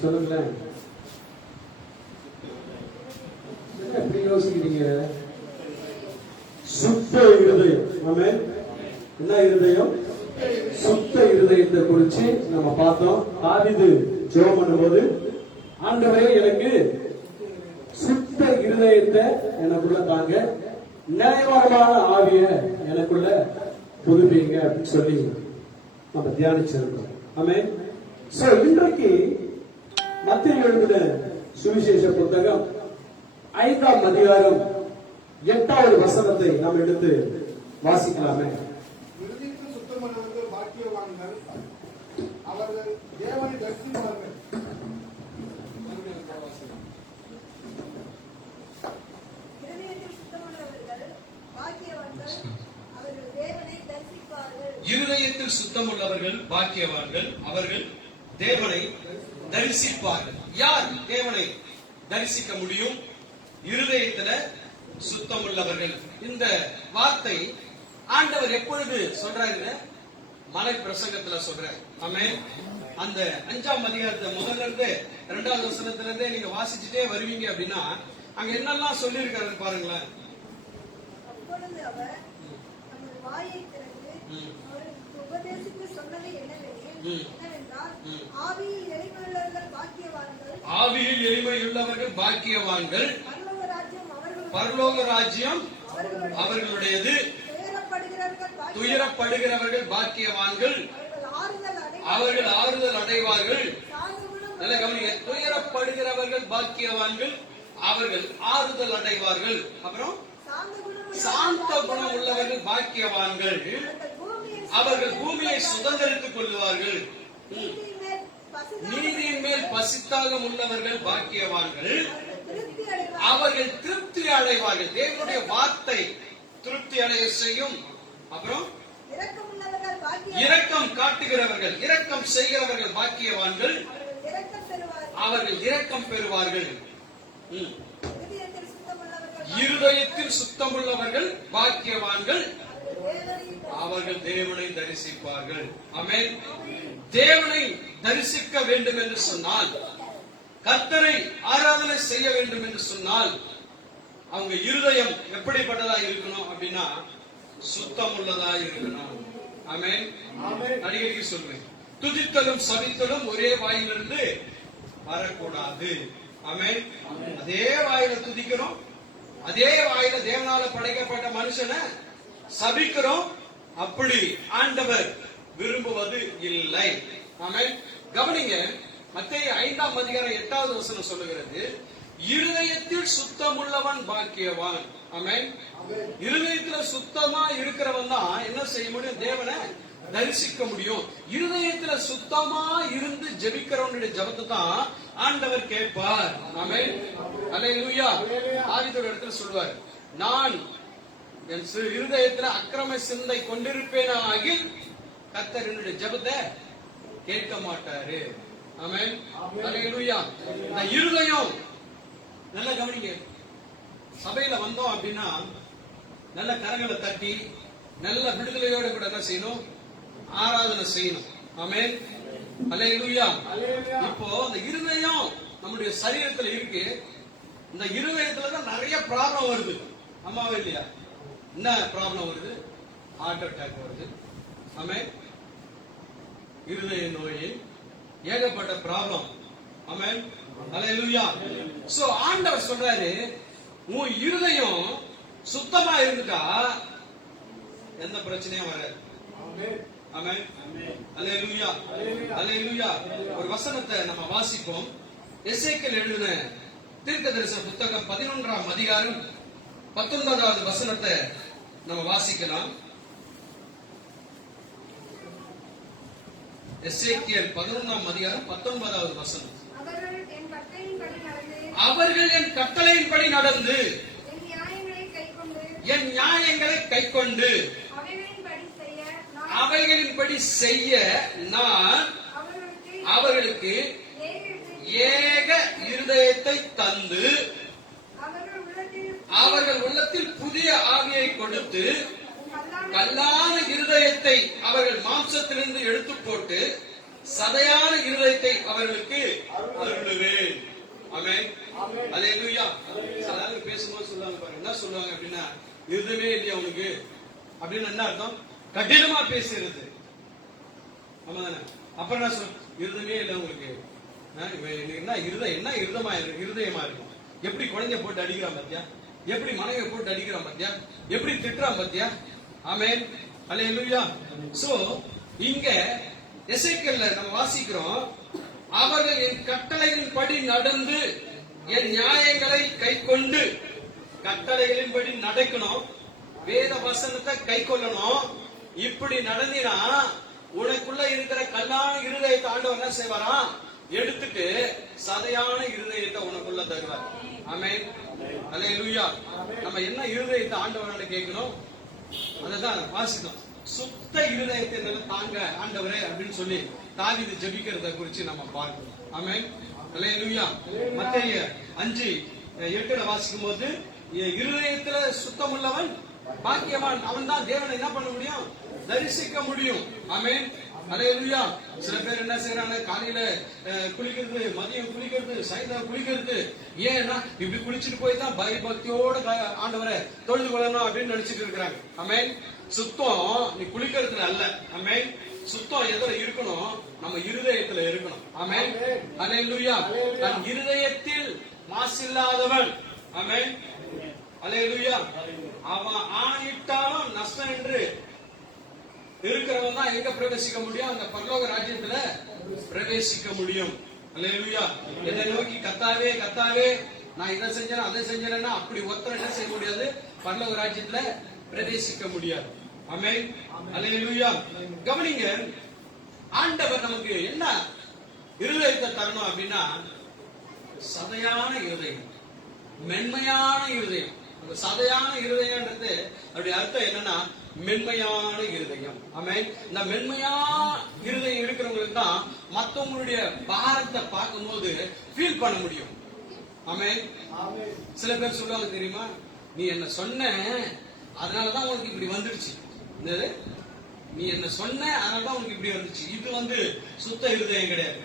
சொல்லுங்களேன். எப்படி யோசிக்கிறீங்க? சுத்த இருதயம். ஆமென். என்ன இருதயம்? சுத்த இருதயத்தை குறிச்சு நம்ம பார்த்தோம். தாவீது ஜெபம் பண்ணும்போது, ஆண்டவரே எனக்கு சுத்த இருதயத்தை எனக்குள்ள தாங்க, நிலைவரமான ஆவிய எனக்குள்ள புதுப்பீங்க அப்படின்னு சொல்லி நம்ம தியானிச்சிருக்கோம். ஆமென். சோ இன்றைக்கு மத்தேயு எழுதின சுவிசேஷ புத்தகம் 5ஆம் அதிகாரம் 8வது வசனத்தை நாம் எடுத்து வாசிக்கலாமே. இருதயத்தில் சுத்தமுள்ளவர்கள் பாக்கியவான்கள், அவர்கள் தேவனை தரிசிப்பார்கள். இருதயத்தில் சுத்தமுள்ளவர்கள் பாக்கியவான்கள், அவர்கள் தேவனை தரிசிப்பார்கள். யார் தேவனை தரிசிக்க முடியும்? இருதயத்துல சுத்தமுள்ளவர்கள். இந்த வார்த்தை ஆண்டவர் எப்பொழுது சொல்றாரு? மலை பிரசங்கத்துல சொல்றாரு. ஆமென். அந்த 5ஆம் அதிகாரத்தை முதல்ல இருந்து 2வது வசனத்துல இருந்தே நீங்க வாசிச்சுட்டே வருவீங்க அப்படின்னா அங்க என்னெல்லாம் சொல்லி இருக்காரு பாருங்களேன். ஆவியில் எளிமையுள்ளவர்கள் பாக்கியவான்கள், பரலோக ராஜ்யம் அவர்களுடையது. துயரப்படுகிறவர்கள் பாக்கியவான்கள், அவர்கள் ஆறுதல் அடைவார்கள். நல்ல கவனிங்க. துயரப்படுகிறவர்கள் பாக்கியவான்கள், அவர்கள் ஆறுதல் அடைவார்கள். அப்புறம் சாந்த குணம் உள்ளவர்கள் பாக்கியவான்கள், அவர்கள் பூமியை சுதந்திரித்துக் கொள்வார்கள். நீதியின் மேல் பசித்தாகம் உள்ளவர்கள் பாக்கியவான்கள், அவர்கள் திருப்தி அடைவார்கள். தேவனுடைய வார்த்தை திருப்தி அடைய செய்யும். அப்புறம் இரக்கம் காட்டுகிறவர்கள், இரக்கம் செய்கிறவர்கள் பாக்கியவான்கள், அவர்கள் இரக்கம் பெறுவார்கள். இருதயத்தில் சுத்தமுள்ளவர்கள் பாக்கியவான்கள், அவர்கள் தேவனை தரிசிப்பார்கள். ஆமென். தேவனை தரிசிக்க வேண்டும் என்று சொன்னால், கர்த்தரை ஆராதனை செய்ய வேண்டும் என்று சொன்னால், அவங்க இருதயம் எப்படிப்பட்டதா இருக்கணும் அப்படின்னா சுத்தம் உள்ளதா இருக்கணும். ஆமென். அடிக்கடி சொல்றேன், துதித்தலும் சபித்தலும் ஒரே வாயிலிருந்து வரக்கூடாது. ஆமென். அதே வாயில துதிக்கிறோம், அதே வாயில தேவனால படைக்கப்பட்ட மனுஷனை சபிக்கிறோம். அப்படி ஆண்டவர் விரும்புவது இல்லை. ஆமென். கவனிங்க. மத்தேயு 5ஆம் அதிகாரம் 8வது வசனம் சொல்லுகிறது, இருதயத்தில் சுத்தமுள்ளவன் பாக்கியவான். ஆமென். இருதயத்துல சுத்தமா இருக்கிறவன் தான் என்ன செய்ய முடியும்? தேவனை தரிசிக்க முடியும். இருதயத்துல சுத்தமா இருந்து ஜெபிக்கிறவனுடைய ஜெபத்தை தான் ஆண்டவர் கேட்பார். ஆமென். அல்லேலூயா. ஆதித்தோட இடத்துல சொல்வார், நான் என் இருதயத்துல அக்கிரம சிந்தை கொண்டிருப்பேனாகில் கர்த்தர் என்னுடைய ஜெபத்தை கேட்க மாட்டாரு. ஆமென். அல்லேலூயா. இந்த இருதயம் நல்ல கவனிங்க. சபையில வந்தோம் அப்படின்னா நல்ல கரங்களை தட்டி நல்ல விடுதலையோட கூட என்ன செய்யணும்? ஆராதனை செய்யணும். ஆமென். அல்லேலூயா. இப்போ இந்த இருதயம் நம்முடைய சரீரத்துல இருக்கு. இந்த இருதயத்துலதான் நிறைய ப்ராப்ளம் வருது. அம்மாவே இல்லையா? என்ன ப்ராப்ளம் வருது? ஹார்ட் அட்டாக் வருது. ஆமென். இருதய நோயில் ஏகப்பட்ட ப்ராப்ளம். ஆமென். அல்லேலூயா. சோ ஆண்டவர் சொல்றாரு, உன் இருதயம் சுத்தமா இருந்துட்டா எந்த பிரச்சனையும் வராது. ஆமென். அல்லேலூயா. அல்லேலூயா. ஒரு வசனத்தை நம்ம வாசிப்போம். எசேக்கியேல் எழுதின தீர்க்கதரிசன புத்தகம் 11ஆம் அதிகாரம் 19வது வசனத்தை நம்ம வாசிக்கலாம். எசேக்கியேல் 11ஆம் அதிகாரம் 19வது வசனம். அவர்கள் என் கட்டளையின்படி நடந்து என் நியாயங்களை கைக்கொண்டு அவைகளின்படி செய்ய நான் அவர்களுக்கு ஏக இருதயத்தை தந்து அவர்கள் உள்ளத்தில் புதிய ஆவியை கொடுத்து கல்லான இருதயத்தை அவர்கள் மாம்சத்திலிருந்து எடுத்து போட்டு சதையான இருதயத்தை அவர்களுக்கு அருளுவேன். ஆமென். ஆமென். அல்லேலூயா. சில ஆளுங்க பேசும்போது சொல்லுவாங்க பாருங்க, என்ன சொல்லுவாங்க அப்படின்னா, இருதயமே இல்லையா உனக்கு அப்படின்னு என்ன அர்த்தம்? கடினமா பேசுறது. ஆமாதானே? அப்புறம் என்ன சொல்ல, இருதயமே இல்லை உங்களுக்கு. என்ன இருதயமா இருக்கும்? எப்படி குழந்தைய போட்டு அடிக்கிறான் பாத்தியா? எப்படி மனைவியை போட்டு அடிக்கிறான் பாத்தியா? எப்படி திட்டுறான் பாத்தியா? ஆமென். அல்லேலூயா. சோ இங்க எசேக்கியேல்ல நம்ம வாசிக்கிறோம், அவர்கள் என் கட்டளைகளின்படி நடந்து என் நியாயங்களை கைக்கொண்டு, கட்டளைகளின்படி நடக்கணும், வேத வசனத்தை கை கொள்ளணும். இப்படி நடந்தினா உனக்குள்ள இருக்கிற கல்லான இருதயத்தை ஆண்டவர் என்ன செய்வாராம்? எடுத்துட்டு சதையான இருதயத்தை உனக்குள்ள தருவார். ஆமென். அல்லேலூயா. நம்ம என்ன இருதயத்தை ஆண்டவரால கேட்கணும்? அததான் வாசித்தோம். சுத்த இருதயத்தை தாங்க ஆண்டவரே அப்படின்னு சொல்லி தாவீது ஜெபிக்கிறத குறித்து நம்ம பார்க்கிறோம். ஆமென். அல்லேலூயா. மத்தேயு 5:8 வாசிக்கும் போது, இருதயத்துல சுத்தமுள்ளவன் பாக்கியவான், அவன் தான் தேவனை என்ன பண்ண முடியும்? தரிசிக்க முடியும். ஆமென். அல்லேலூயா. சில பேர் என்ன செய்யறாங்க, காலையில குளிக்கிறது, மதியம் குளிக்கிறது, சாயந்தரம் குளிக்கிறது. ஏன்னா இப்படி குளிச்சுட்டு போய் தான் பயபக்தியோட ஆண்டவரை தொழுது கொள்ளணும் அப்படின்னு நினைச்சிட்டு இருக்கிறாங்க. ஆமென். சுத்தம் நீ குளிக்கிறதுல அல்ல. ஆமென். சுத்தம் எதுல இருக்கணும்? நம்ம இருதயத்துல இருக்கணும். ஆமென். அல்லேலூயா. தன் இருதயத்தில் மாசில்லாதவன். ஆமென். அல்லேலூயா. அவன் ஆணையிட்டாலும் நஷ்டம் என்று இருக்கிறவன் தான் எங்க பிரவேசிக்க முடியும்? அந்த பரலோக ராஜ்யத்துல பிரவேசிக்க முடியும். அல்லேலூயா. என்னை நோக்கி கத்தாவே கத்தாவே நான் இதை செஞ்சேன் அதை செஞ்சேன்னா அப்படி ஒருத்தர் என்ன செய்ய முடியாது? பரலோக ராஜ்யத்துல பிரவேசிக்க முடியாது. ஆமென். அல்லேலூயா. கவனிங்க, ஆண்டவர் நமக்கு என்ன இருதயத்தை தரணும் அப்படின்னா, சதையான இருதயம், மென்மையான இருதயம். அந்த சதையான இருதயம்ன்றது அப்படி அர்த்தம் என்னன்னா, மென்மையான இருதயம். ஆமென். இந்த மென்மையான இருதயம் இருக்கிறவங்களுக்கு தான் மத்தவங்களுடைய பாரத்தை பார்க்கும்போது ஃபீல் பண்ண முடியும். ஆமென். சில பேர் சொல்லுவாங்க தெரியுமா, நீ என்ன சொன்ன அதனாலதான் உனக்கு இப்படி வந்துடுச்சு. நீ என்ன சொன்ன அதனாலதான் உனக்கு இப்படி வந்துச்சு. இது சுத்த இருதயம் கிடையாது.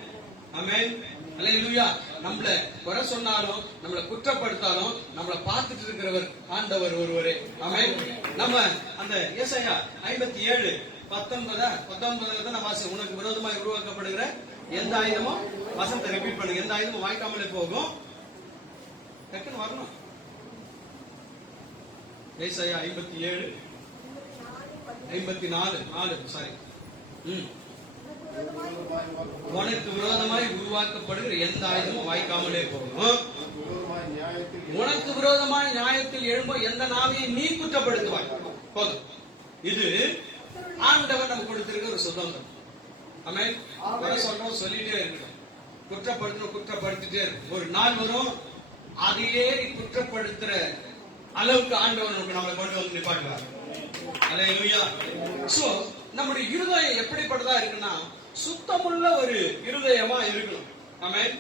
ஆமென். அல்லேலூயா. நம்மள குறை சொன்னாலும் நம்மள குற்றப்படுத்தாலும் நம்மள பார்த்துட்டு இருக்கிறவர் ஆண்டவர் ஒருவரே. ஆமென். நம்ம அந்த ஏசாயா 57:19 தான் வாசி, உனக்கு விரோதமாய் உருவாக்கப்படுகிற எந்த ஆயுதமும், வசனத்தை ரிப்பீட் பண்ணுங்க, எந்த ஆயுதமும் வாய்க்காமலே போகும். டக்குன்னு வரணும். ஏசாயா 57:54 சாரி. உனக்கு விரோதமாய் உருவாக்கப்படுகிற எந்த ஆயுதமும் வாய்க்காமலே போகும். உனக்கு விரோதமாய் நியாயத்தில் எழும்பும் எந்த நாவையை நீ குற்றப்படுத்துவாய். போதும். இது ஆண்டவர் நமக்கு கொடுத்திருக்க ஒரு சுதந்திரம். ஆமென். வர சொல்றோம், சொல்லிட்டே இருக்கணும், குற்றப்படுத்திட்டே இருக்கும். ஒரு நாள் வரும், அதையே நீ குற்றப்படுத்துற அளவுக்கு ஆண்டவர் நம்மளை கொண்டு வந்து நிப்பாட்டுவார். அல்லேலூயா. சோ நம்முடைய இருதயம் எப்படிப்பட்டதா இருக்குன்னா, சுத்தமுள்ள ஒரு இருதயமா இருக்கணும். ஆமென்.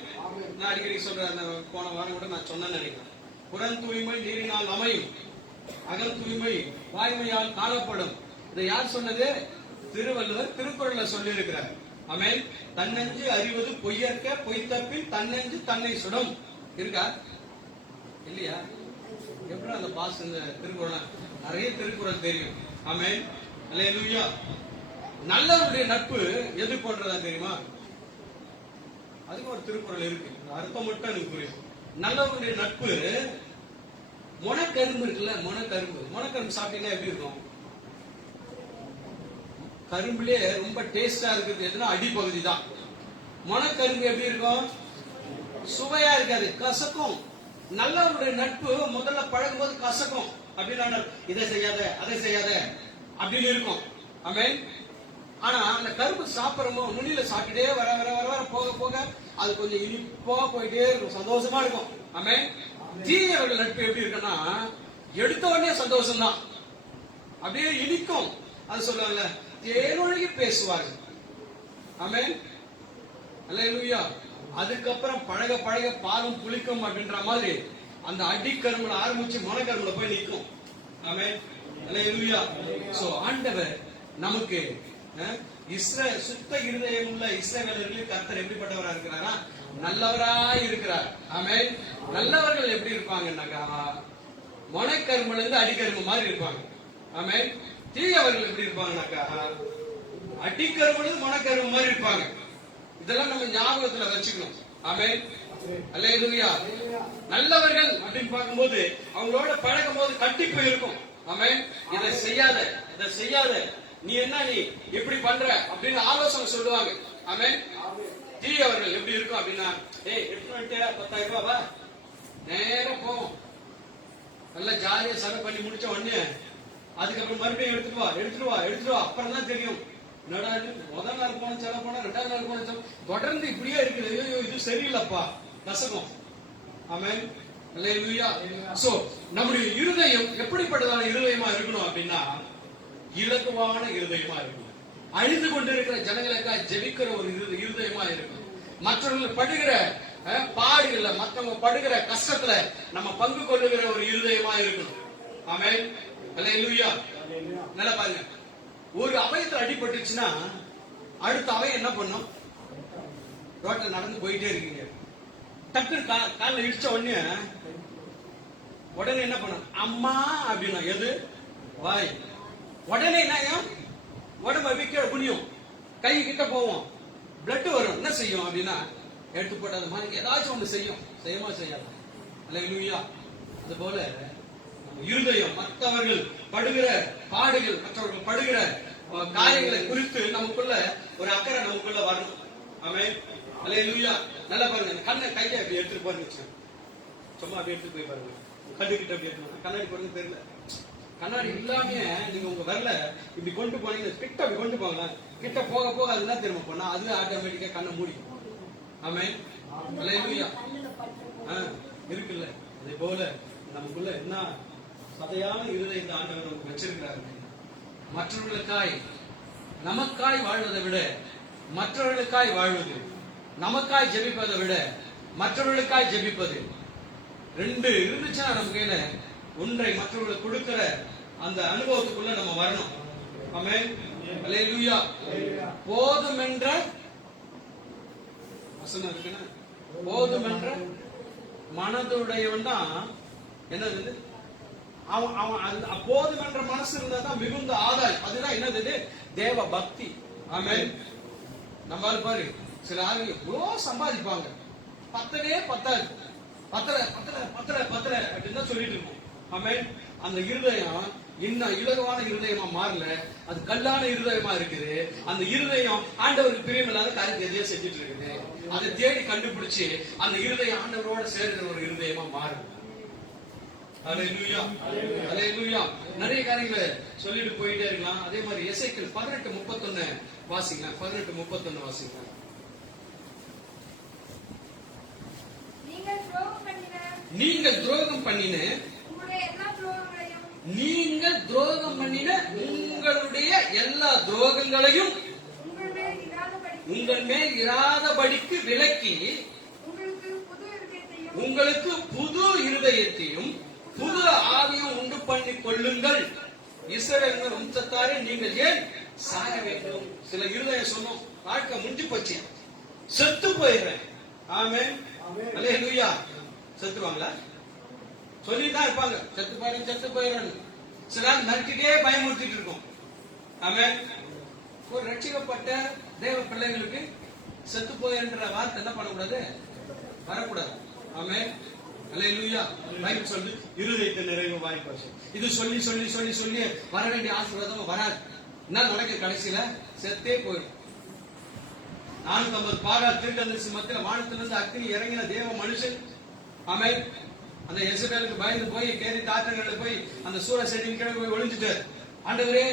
நான் அடிக்கடி சொல்றேன், போன வாரம் கூட நான் சொன்னேன்னு நினைக்கிறேன். புறம் தூய்மை நீரினால் அமையும், அகம் தூய்மை வாய்மையால் காணப்படும். இதை யார் சொன்னது? திருவள்ளுவர் திருக்குறள்ல சொல்லி இருக்கிறார். ஆமென். தன்னெஞ்சு அறிவது பொய்யற்க, பொய் தப்பில் தன்னெஞ்சு தன்னை சுடும். இருக்கா இல்லையா? எப்படி அந்த பாஸ் இந்த திருக்குறள், நிறைய திருக்குறள் தெரியும். ஆமென். அல்லேலூயா. நல்லவருடைய நட்பு எது போன்றதா தெரியுமா? அதுக்கு ஒரு திருக்குறள் இருக்கு, அர்த்தம் மட்டும் எனக்கு புரியும். நல்லவருடைய நட்பு மொனக்கரும்பு இருக்குல்ல, மொனக்கரும்பு சாப்பிட்டீங்கன்னா எப்படி இருக்கும்? கரும்புலயே ரொம்ப டேஸ்டா இருக்குது எதுனா அடிப்பகுதி தான். மொனக்கரும்பு எப்படி இருக்கும்? சுவையா இருக்காது, கசக்கும். நல்லவருடைய நட்பு முதல்ல பழகும் போது கசக்கும். அப்படின்னா இதை செய்யாத அதை செய்யாத அப்படின்னு இருக்கும். ஆமென். ஆனா அந்த கரும்பு சாப்பிடுறமோ நுனியில சாப்பிட்டே வர வர வர வர போக போக அது கொஞ்சம் இனிப்பா போயிட்டே இருக்கும், சந்தோஷமா இருக்கும். ஆமென். தீயவர்கள் நட்பு எப்படி இருக்குன்னா, எடுத்த உடனே சந்தோஷம் தான், அப்படியே இனிக்கும். அது சொல்லுவாங்க, தேனொழுகி பேசுவார்கள். ஆமென். அல்லேலூயா. அதுக்கப்புறம் பழக பழக பாலும் புளிக்கும் அப்படின்ற மாதிரி அந்த அடிக்கரும்புல ஆரம்பிச்சு மொனக்கரும்புல போய் நிற்கும். ஆமென். அல்லேலூயா. சோ ஆண்டவர் நமக்கு சுத்த இருதயம் உள்ள இஸ்ரவேலர்களுக்கு கர்த்தர் எப்படிப்பட்டவரா இருக்கிறாரா? நல்லவராய் இருக்கிறார். ஆமென். நல்லவர்கள் எப்படி இருப்பாங்கன்னாக்கா மொனைக்கரும்புல இருந்து அடிக்கரும்பு மாதிரி இருப்பாங்க. ஆமென். தீயவர்கள் எப்படி இருப்பாங்கன்னாக்கா அடிக்கரும்புல இருந்து மொனைக்கரும்பு மாதிரி இருப்பாங்க. இதெல்லாம் நம்ம ஞாபகத்துல வச்சுக்கணும். ஆமென். அல்லேலூயா. நல்லவர்கள் அப்படின்னு பார்க்கும்போது அவங்களோட பழகும் போது கண்டிப்பு இருக்கும். ஆமென். இதை செய்யாத, இதை செய்யாத, நீ என்ன நீ எப்படி பண்ற அப்படின்னு ஆலோசனை சொல்லுவாங்க. ஆமென். தீயவர்கள் எப்படி இருக்கும் அப்படின்னா, ஏய் எடுத்து 10,000 ரூபாய் வா, நேரம் போவோம், நல்லா ஜாலியா செலவு பண்ணி முடிச்ச உடனே அதுக்கப்புறம் மறுபடியும் எடுத்துட்டு வா அப்புறம் தான் தெரியும் என்னடா முதல் நாள் போன செலவு போனா 2வது நாள் போன செலவு தொடர்ந்து இப்படியே இருக்குது. ஐயோ இது சரியில்லப்பா, நசகம். ஆமென். அல்லேலூயா. சோ நம்முடைய இருதயம் எப்படிப்பட்டதான இருதயமா இருக்கணும் அப்படின்னா இலகுவான இருதயமா இருக்கணும். அழிந்து கொண்டிருக்கிற ஜனங்களுக்காக ஜெபிக்கிற ஒரு இருதயமா இருக்கணும். மற்றவர்கள் படுகிற பாடுகள்ல, மற்றவங்க படுகிற கஷ்டத்துல நம்ம பங்கு கொள்ளுகிற ஒரு இருதயமா இருக்கணும். ஆமென். அல்லேலூயா. நல்லா பாருங்க, ஒரு அவயத்துல அடிபட்டுச்சுன்னா அடுத்த அவயம் என்ன பண்ணும்? ரோட்ல நடந்து போயிட்டே இருக்கீங்க, டக்குன்னு காலில் இடிச்ச உடனே என்ன பண்ணும்? அம்மா அப்படின்னா எது? வாய். உடனே என்ன உடம்பு வைக்க குனியும், கை கிட்ட போவோம், பிளட் வரும். என்ன செய்யும் அப்படின்னா எடுத்து போட்டாத மாதிரி ஏதாச்சும் ஒண்ணு செய்யும். செய்யமா செய்யாது. அல்லேலூயா. அது போல இருதயம் மற்றவர்கள் படுகிற பாடுகள், மற்றவர்கள் படுகிற காரியங்களை குறித்து நமக்குள்ள ஒரு அக்கறை நமக்குள்ள வரணும். ஆமென். அல்லேலூயா. நல்லா பாருங்க, கண்ணை கையை அப்படி எடுத்துட்டு போறீங்க, சும்மா அப்படி எடுத்துட்டு போய் பாருங்க, கண்ணு கிட்ட அப்படி எடுத்து கண்ணாடி போறது தெரியல, கண்ணாடி இல்லாம நீங்க உங்க வரல இப்படி கொண்டு போனீங்க, கிட்ட அப்படி கொண்டு போங்க, கிட்ட போக போக அதுதான் திரும்ப போனா அது ஆட்டோமேட்டிக்கா கண்ணை மூடிக்கும். ஆமென். அல்லேலூயா. இருக்குல்ல, அதே போல நமக்குள்ள என்ன சதையான இருதயத்தை ஆண்டவர் நமக்கு வச்சிருக்கிறாரு. மற்றவர்களுக்காய் நமக்காய் வாழ்வதை விட மற்றவர்களுக்காய் வாழ்வது, நமக்காய் ஜெபிப்பதை விட மற்றவர்களுக்காய் ஜெபிப்பது, ரெண்டு இருந்துச்சுன்னா நம்ம கையில ஒன்றை மற்றவர்களுக்கு கொடுக்கிற அந்த அனுபவத்துக்குள்ள நம்ம வரணும். ஆமென். அல்லேலூயா. போதுமென்ற வசனம் இருக்குன்னா, போதுமென்ற மனதுடையவன் தான் என்னது? அவன் போதுமென்ற மனசு இருந்தா தான் மிகுந்த ஆதாயம். அதுதான் என்னது? தேவ பக்தி. ஆமென். நம்ம பாரு, சில ஆளுங்க எவ்வளவு சம்பாதிப்பாங்க, பத்தவே பத்தாது, பத்தல அப்படின்னு தான் சொல்லிட்டு இருக்கோம். ஆமென். அந்த இருதயம் இன்னும் இலகுவான இருதயமா மாறல, அது கல்லான இருதயமா இருக்குது. அந்த இருதயம் ஆண்டவருக்கு பிரியமில்லாத காரியத்தை எதையோ செஞ்சுட்டு இருக்குது. அதை தேடி கண்டுபிடிச்சு அந்த இருதயம் ஆண்டவரோட சேர்க்கிற ஒரு இருதயமா மாறுது. அல்லேலூயா. அல்லேலூயா. நிறைய காரியங்களை சொல்லிட்டு போயிட்டே இருக்கலாம். அதே மாதிரி எசேக்கியேல் 18:31 வாசிங்க. 18:31 வாசிங்க. நீங்கள் துரோகம் பண்ணின உங்களுடைய எல்லா துரோகங்களையும் உங்கள் மேல் இராதபடிக்கு விலக்கி உங்களுக்கு புது இருதயத்தையும் புது ஆவியும் உண்டு பண்ணி கொள்ளுங்கள். இஸ்ரவேல் வம்சத்தாரே, நீங்கள் ஏன் சாக வேண்டும்? சில இருதயம் சொன்னோம், வாழ்க்கை முடிஞ்சு போச்சு, செத்து போயிடுறேன். ஆமென். அல்லேலூயா. செத்துருவாங்களா? சொல்லிதான் இருப்பாங்க, செத்து போயிடுறேன். சில மிரட்டிட்டே பயமுறுத்திட்டு இருக்கோம். ஆமென். ஒரு ரட்சிக்கப்பட்ட தேவ பிள்ளைகளுக்கு செத்து போயின்ற வார்த்தை என்ன பண்ணக்கூடாது? வரக்கூடாது. ஆமென். அல்லேலூயா. பைபிள் சொல்லுது, இருதயத்தை நிறைவு வாய்ப்பு. இது சொல்லி சொல்லி சொல்லி சொல்லி வர வேண்டிய ஆசீர்வாதம் வராது. என்ன நடக்க? கடைசியில செத்தே போயிடும். 450 பாகால் திருடந்தரிசி மத்தியில் வானத்திலிருந்து அக்னி இறங்கின தேவ மனுஷன். ஆமென். அந்த எசபேலுக்கு பயந்து போய் கேரி தாற்றங்கள்ல போய் அந்த சூர செடியின் கீழே போய் ஒளிஞ்சிட்டார். ஆண்டவரே,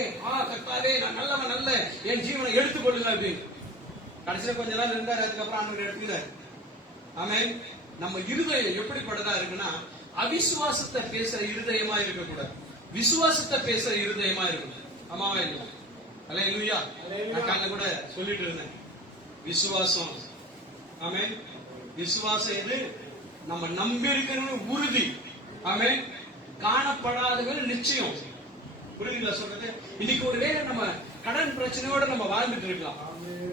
கர்த்தாவே, நான் நல்லவன் அல்ல, என் ஜீவனை எடுத்துக் கொள்ளுங்க அப்படின்னு. கடைசியில கொஞ்ச நாள் இருந்தார், அதுக்கப்புறம் ஆண்டவர் எடுத்துக்கிறார். ஆமென். நம்ம இருதயம் எப்படிப்பட்டதா இருக்குன்னா, அவிசுவாசத்தை பேசுற இருதயமா இருக்கக்கூடாது, விசுவாசத்தை பேசுற இருதயமா இருக்கணும். ஆமாவா இல்லையா? அல்லேலூயா. நான் காலைல கூட சொல்லிட்டு இருந்தேன், விசுவாசம். ஆமென். விசுவாசம் இது நம்ம நம்பி இருக்கிற உறுதி. ஆமென். காணப்படாதவர்கள் நிச்சயம். புரியுதுங்களா சொல்றது? இன்னைக்கு ஒருவேளை நம்ம கடன் பிரச்சனையோட நம்ம வாழ்ந்துட்டு இருக்கலாம்,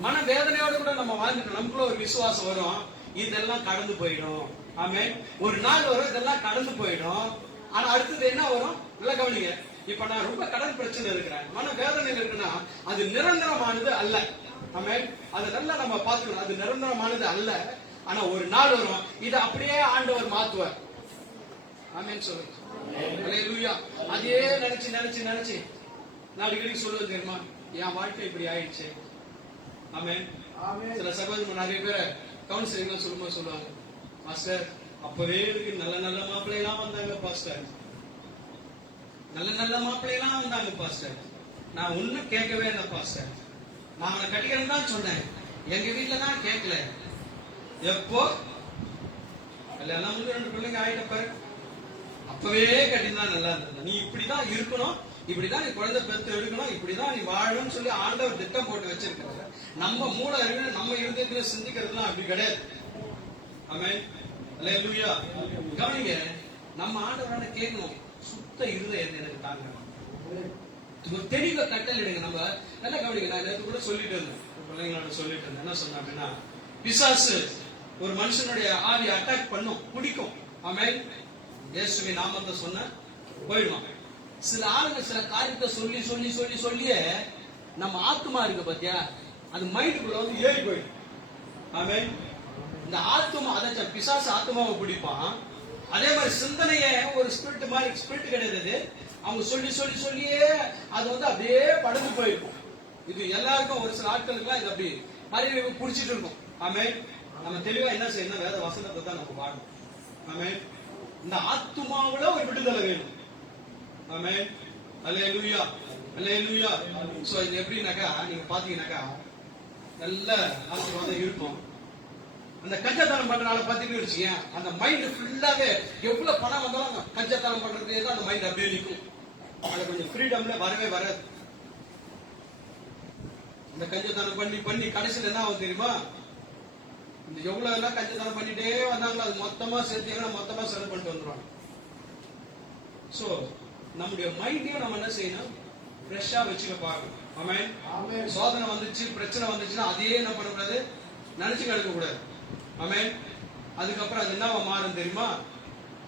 மன வேதனையோட கூட நம்ம வாழ்ந்துட்டு, நமக்குள்ள ஒரு விசுவாசம் வரும், இதெல்லாம் கடந்து போயிடும். ஆமென். ஒரு நாள் வரும், இதெல்லாம் கடந்து போயிடும். ஆனா அடுத்தது என்ன வரும்? நல்லா கவனிங்க. இப்ப நான் ரொம்ப கடன் பிரச்சனை இருக்கிறேன், மன வேதனையில் இருக்குன்னா அது நிரந்தரமானது அல்ல. ஆமென். அது நல்லா நம்ம பார்த்துக்கணும், அது நிரந்தரமானது அல்ல. ஆனா ஒரு நாள் வரும், இதை அப்படியே ஆண்டவர் மாத்துவார். ஆமென் சொல்லுங்க. அல்லேலூயா. அதே நினைச்சு நினைச்சு நினைச்சு நான் அடிக்கடி சொல்லுவது தெரியுமா, என் வாழ்க்கை இப்படி ஆயிடுச்சு. ஆமென். சில சகோதரர்கள் நிறைய பேரை கவுன்சிலிங் சொல்லும்போது சொல்லுவாங்க, மாஸ்டர் அப்பவே இருக்கு நல்ல நல்ல மாப்பிள்ளைலாம் வந்தாங்க பாஸ்டர், நல்ல நல்ல மாப்பிள்ளைலாம் வந்தாங்க பாஸ்டர், நான் ஒன்னும் கேட்கவே இல்லை பாஸ்டர், நான் அவனை கட்டிக்கிறேன்னு தான் சொன்னேன், எங்க வீட்டுல தான் கேட்கல. எப்போ எல்லாம் 2 பிள்ளைங்க ஆயிட்டப்பாரு, அப்பவே கட்டினா நல்லா இருந்தது, நீ இப்படிதான் இருக்கணும், இப்படிதான் நீ குழந்தை பெற்று எடுக்கணும், இப்படிதான் நீ வாழணும்னு சொல்லி ஆண்டவர் திட்டம் போட்டு வச்சிருக்காரு. நம்ம மூளை அறிவு நம்ம இருதயத்துல சிந்திக்கிறதுலாம் அப்படி கிடையாது. ஆமென். அல்லேலூயா. கவனிங்க, நம்ம ஆண்டவரான கேட்கணும், சுத்த இருதயத்தை எனக்கு தாங்க, ஒரு தெளிவை கட்டளையிடுங்க. நம்ம நல்லா கவனிங்க. நான் நேற்று கூட சொல்லிட்டு இருந்தேன், பிள்ளைங்களோட சொல்லிட்டு இருந்தேன். என்ன சொன்னேன் அப்படின்னா, பிசாசு ஒரு மனுஷனுடைய ஆவி அட்டாக் பண்ணும், பிடிக்கும். ஆமென். இயேசுவின் நாமத்தை சொன்ன போயிடுவான். சில ஆளுங்க சில காரியத்தை சொல்லி சொல்லி சொல்லி சொல்லியே நம்ம ஆத்மா இருக்கு பாத்தியா, அது மைண்டுக்குள்ள வந்து ஏறி போயிடும். ஆமென். இந்த ஆத்மா அதை பிசாசு ஆத்மாவை பிடிப்பான். அதே மாதிரி சிந்தனைய ஒரு ஸ்பிரிட் மாதிரி, ஸ்பிரிட் கிடையாது, அவங்க சொல்லி சொல்லி சொல்லியே அது வந்து அப்படியே படகு போயிருக்கும். இது எல்லாருக்கும் ஒரு சில ஆட்களுக்குலாம் இது அப்படி மாதிரி புடிச்சிட்டு இருக்கும். ஆமென். நம்ம தெளிவா என்ன செய்யணும், வேத வசனத்தை தான் நம்ம பாடணும். ஆமென். இந்த ஆத்மாவுல ஒரு விடுதலை வேணும். ஆமென். அல்லேலூயா. அல்லேலூயா. சோ இது எப்படின்னாக்கா, நீங்க பாத்தீங்கன்னாக்கா நல்ல ஆசீர்வாதம் இருக்கும். அந்த கஞ்சத்தனம் பண்றனால பாத்தீங்கன்னு வச்சுக்கீங்க, அந்த மைண்ட் ஃபுல்லாவே எவ்வளவு பணம் வந்தாலும் கஞ்சத்தனம் பண்றதுக்கு தான் அந்த மைண்ட் அப்படியே நிற்கும். அது கொஞ்சம் ஃப்ரீடம்ல வரவே வராது. இந்த கஞ்சத்தனம் பண்ணி பண்ணி கடைசியில் என்ன ஆகும் தெரியுமா, இந்த எவ்வளவு எல்லாம் கஞ்சத்தனம் பண்ணிட்டே வந்தாங்களோ அது மொத்தமா சேர்த்தீங்கன்னா மொத்தமா செலவு பண்ணிட்டு வந்துருவாங்க. சோ நம்முடைய மைண்டையும் நம்ம என்ன செய்யணும், ஃப்ரெஷ்ஷா வச்சுக்க பார்க்கணும். ஆமென். சோதனை வந்துச்சு, பிரச்சனை வந்துச்சுன்னா அதையே என்ன பண்ணக்கூடாது, நினைச்சு கிடக்க கூடாது. ஆமென். அதுக்கப்புறம் அது என்னவா மாறும் தெரியுமா,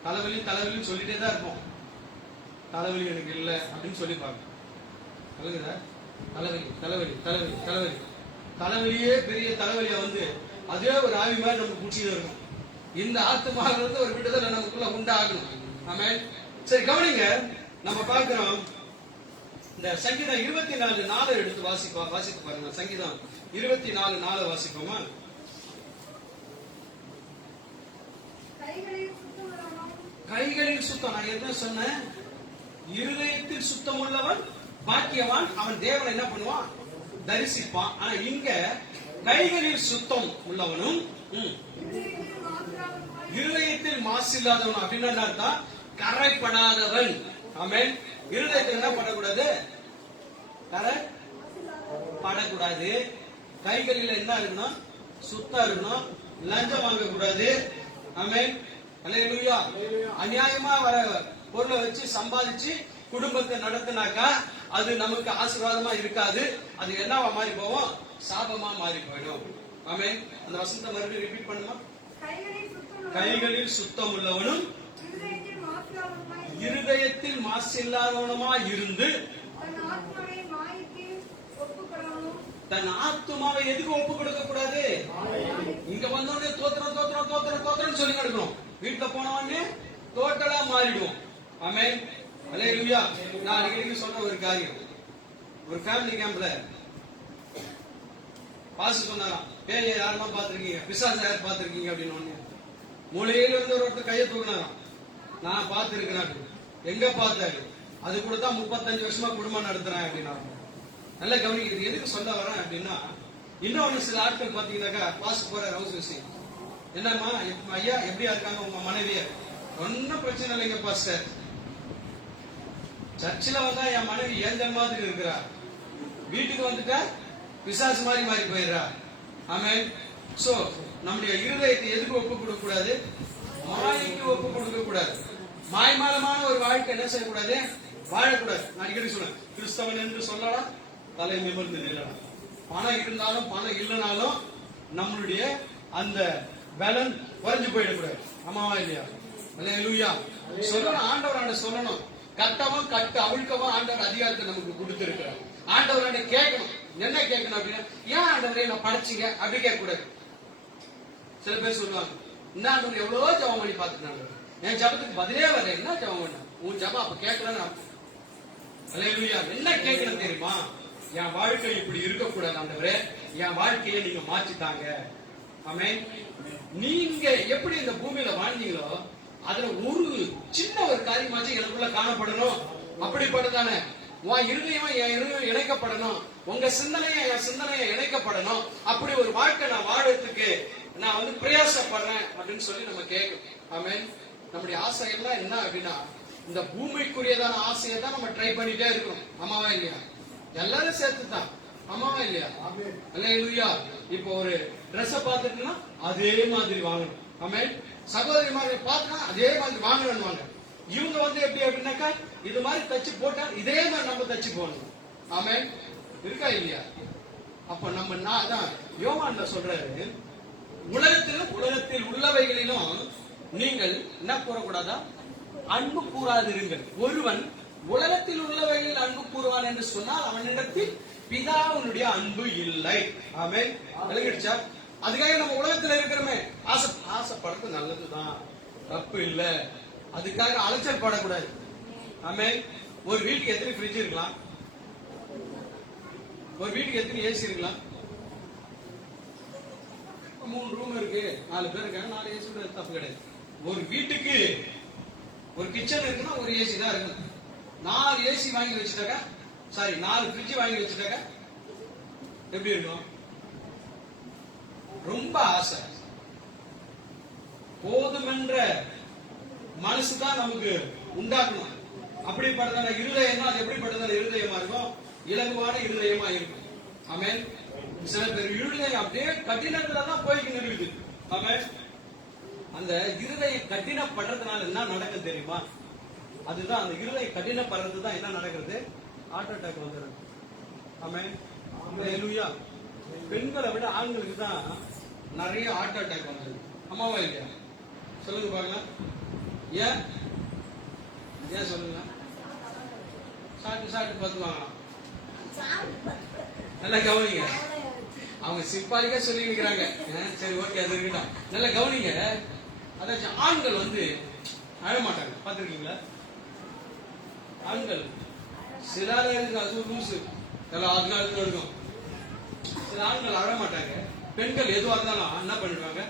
தலைவலி தலைவலின்னு சொல்லிட்டே தான் இருப்போம். தலைவலி எனக்கு இல்லை அப்படின்னு சொல்லி பார்க்கணும். தலைவலி தலைவலி தலைவலி தலைவலி தலைவலியே பெரிய தலைவலியா வந்து அதே ஒரு ஆவி மாதிரி நமக்கு குடிச்சிட்டு இருக்கும். இந்த ஆத்மாவில இருந்து ஒரு விடுதலை நமக்குள்ள உண்டாகணும். ஆமென். சரி கவனிங்க, நம்ம பார்க்கிறோம் இந்த சங்கீதம் 24:4 எடுத்து வாசித்து பாருங்க. சங்கீதம் 24:4 வாசிப்போமா? கைகளில் சுத்தம். நான் என்ன சொன்னேன், இருதயத்தில் சுத்தம் உள்ளவன் பாக்கியவான், அவன் தேவனை என்ன பண்ணுவான், தரிசிப்பான். ஆனா இங்க கைகளில் சுத்தம் உள்ளவனும் இருதயத்தில் மாசு இல்லாதவன் அப்படின்னு என்ன அர்த்தம், கரைப்படாதவன். ஆமென். இருதயத்தில் என்ன பண்ணக்கூடாது, கரை படக்கூடாது. கைகளில் என்ன இருக்கணும், சுத்தம் இருக்கணும், லஞ்சம் வாங்க கூடாது. ஆமென். அல்லேலூயா. அநியாயமா வர பொருளை வச்சு சம்பாதிச்சு குடும்பத்தை நடத்தினாக்கா அது நமக்கு ஆசீர்வாதமா இருக்காது. அது என்னவா மாறி போவோம், சாபமா மாறி போயிடும். ஆமென். அந்த வசனத்தை மறுபடியும் ரிப்பீட் பண்ணுமா? கைகளில் சுத்தம் உள்ளவனும் இருதயத்தில் மாசு இல்லாதவனுமா இருந்து தன் ஆத்துமாவை எதுக்கு ஒப்பு கொடுக்க கூடாது. இங்க வந்தோடனே தோத்திரம் தோத்திரம் தோத்திரம் தோத்திரம் சொல்லி நடக்கணும். வீட்டுல போனவொடனே டோட்டலா மாறிடுவோம். ஆமென். அல்லேலூயா. நான் அடிக்கடி சொன்ன ஒரு காரியம், ஒரு ஃபேமிலி கேம்ப்ல பாஸ் சொன்னாராம், பேய யாரெல்லாம் பாத்திருக்கீங்க, பிசாசு யார் பாத்திருக்கீங்க அப்படின்னு. மூலையில இருந்து ஒருத்தர் கையை தூக்கினாராம், நான் பார்த்திருக்கிறேன். எங்க பார்த்தாரு, அது கூட தான் 35 வருஷமா குடும்பம் நடத்துறேன் அப்படின்னா. நல்ல கவனிக்கிறது. எதுக்கு சொல்ல வரேன் அப்படின்னா, இன்னொன்னு சில ஆட்கள் பாத்தீங்கன்னாக்கா பாஸ் போற ஹவுஸ் விஷயம் என்னம்மா ஐயா எப்படியா இருக்காங்க உங்க மனைவிய, ஒன்னும் பிரச்சனை இல்லைங்க பாஸ்டர், சர்ச்சில் வந்தா என் மனைவி ஏஞ்சல் மாதிரி இருக்கிறா, வீட்டுக்கு வந்துட்டா பிசாசு மாதிரி மாறி போயிடுறா. ஆமென். சோ நம்முடைய இருதயத்தை எதுக்கு ஒப்பு கொடுக்க கூடாது, மாயைக்கு ஒப்பு கொடுக்க கூடாது. மாய்மாலமான ஒரு வாழ்க்கை என்ன செய்யக்கூடாது, வாழக்கூடாது. நான் அடிக்கடி சொல்றேன், கிறிஸ்தவன் என்று சொல்லலாம், தலை நிமிர்ந்து நில்லணும். பணம் இருந்தாலும் பணம் இல்லைனாலும் நம்மளுடைய அந்த பலன் குறைஞ்சு போயிடக்கூடாது. ஆமாவா இல்லையா? அல்லேலூயா. சொல்லணும், ஆண்டவராண்ட சொல்லணும். கட்டவும் கட்டு அவிழ்க்கவும் ஆண்டவர் அதிகாரத்தை நமக்கு கொடுத்திருக்கிறார். ஆண்டவராண்ட கேட்கணும். என்ன கேட்கணும் அப்படின்னா, ஏன் ஆண்டவரே நான் படைச்சிங்க அப்படி கேட்க கூடாது. சில பேர் சொல்லுவாங்க, இந்த ஆண்டவர் எவ்வளவோ ஜெபம் பண்ணி பார்த்துட்டாங்க, என் ஜபத்துக்கு பதிலே வர, என்ன ஜெபம் பண்ண உன் ஜபம் அப்ப கேட்கலன்னு. அல்லேலூயா. என்ன கேட்கணும் தெரியுமா? என் வாழ்க்கை இப்படி இருக்கக்கூடாது ஆண்டவரே, என் வாழ்க்கையை நீங்க மாற்றிட்டாங்க. ஆமென். நீங்க எப்படி இந்த பூமியில வாழ்ந்தீங்களோ அதுல ஒரு சின்ன ஒரு காரியமாச்சும் எனக்குள்ள காணப்படணும். அப்படிப்பட்டதானே உன் இருதயமா என் இருதயம் இணைக்கப்படணும், உங்க சிந்தனையை என் சிந்தனையை இணைக்கப்படணும். அப்படி ஒரு வாழ்க்கை நான் வாழறதுக்கு நான் வந்து பிரயாசப்படுறேன் அப்படின்னு சொல்லி நம்ம கேட்கணும். ஆமென். நம்முடைய ஆசை எல்லாம் என்ன அப்படின்னா, இந்த பூமிக்குரியதான ஆசையை தான் நம்ம ட்ரை பண்ணிட்டே இருக்கோம். ஆமாவா இல்லையா? எல்லாரும் சேர்த்துதான். ஆமாவா இல்லையா? அல்லேலூயா. இப்போ ஒரு ட்ரெஸ் பார்த்துட்டுனா அதே மாதிரி வாங்கணும். ஆமென். சகோதரிமாரை பார்த்தா அதே மாதிரி வாங்கணும்னு இவங்க வந்து எப்படி அப்படின்னாக்கா, இது மாதிரி தச்சு போட்டா இதே மாதிரி நம்ம தச்சு போடணும். ஆமென். இருக்கா இல்லையா? அப்ப நம்ம யோவான்ல சொல்றாரு, உலகத்தில் உள்ளவைகளிலும் நீங்கள் என்ன கூறக்கூடாதா? அன்பு கூறாதிருங்கள். ஒருவன் உலகத்தில் உள்ளவைகளில் அன்பு கூறுவான் என்று சொன்னால் அவனிடத்தில் பிதாவுடைய அன்பு இல்லை. ஆமென். விளங்கிடுச்சா? அதுக்காக நம்ம உலகத்துல இருக்கிறோமே, ஆசைப்படுறது நல்லதுதான், தப்பு இல்ல. அதுக்காக அலைச்சல் படக்கூடாது. ஆமென். ஒரு வீட்டுக்கு எத்தனை ஃப்ரிட்ஜ் இருக்கலாம்? ஒரு வீட்டுக்கு எத்தனை ஏசி இருக்கலாம்? 3 ரூம் இருக்கு, 4 பேர் இருக்காங்க, 4 ஏசி தப்பு கிடையாது. ஒரு வீட்டுக்கு ஒரு கிச்சன் இருக்குன்னா ஒரு ஏசி தான் இருக்கு. 4 ஏசி வாங்கி வச்சுட்டாக்கா, 4 ஃப்ரிட்ஜ் வாங்கி வச்சுட்டாக்கா எப்படி இருக்கும்? ரொம்ப ஆசை. போதுமென்ற மனசுதான் நமக்கு உண்டாக்கணும். அப்படிப்பட்டதான இருதயம் அது எப்படிப்பட்டதான இருதயமா இருக்கும்? இலகுவான இருதயமா இருக்கும். ஆமென். சில பேர் இருதயம் அப்படியே கடினத்துலதான் போய்க்கு இருக்குது. ஆமென். அந்த இருதயம் கடினப்படுறதுனால என்ன நடக்குது தெரியுமா? அதுதான் அந்த இருதயம் கடினப்படுறதுதான் என்ன நடக்கிறது? ஹார்ட் அட்டாக் வந்துடும். ஆமென். அல்லேலூயா. பெண்களை விட ஆண்களுக்கு தான் நிறைய ஹார்ட் அட்டாக் வந்தது. அம்மாவா இல்லையா? சொல்லுங்க பாக்கலாம். ஏன் சொல்லுங்க. சாட்டு பார்த்துவாங்க. நல்லா கவனிங்க. அவங்க சிப்பாலிக்கா சொல்லி நிக்கிறாங்க. சரி, ஓகே, அது இருக்கட்டும். நல்லா கவனிங்க. அதாச்சும் ஆண்கள் வந்து அழமாட்டாங்க. பாத்துருக்கீங்களா? ஆண்கள் சில லூசு அதனால இருக்கும். சில ஆண்கள் அழமாட்டாங்க. பெண்கள் எதுவா இருந்தாலும் என்ன பண்ணிடுவாங்க,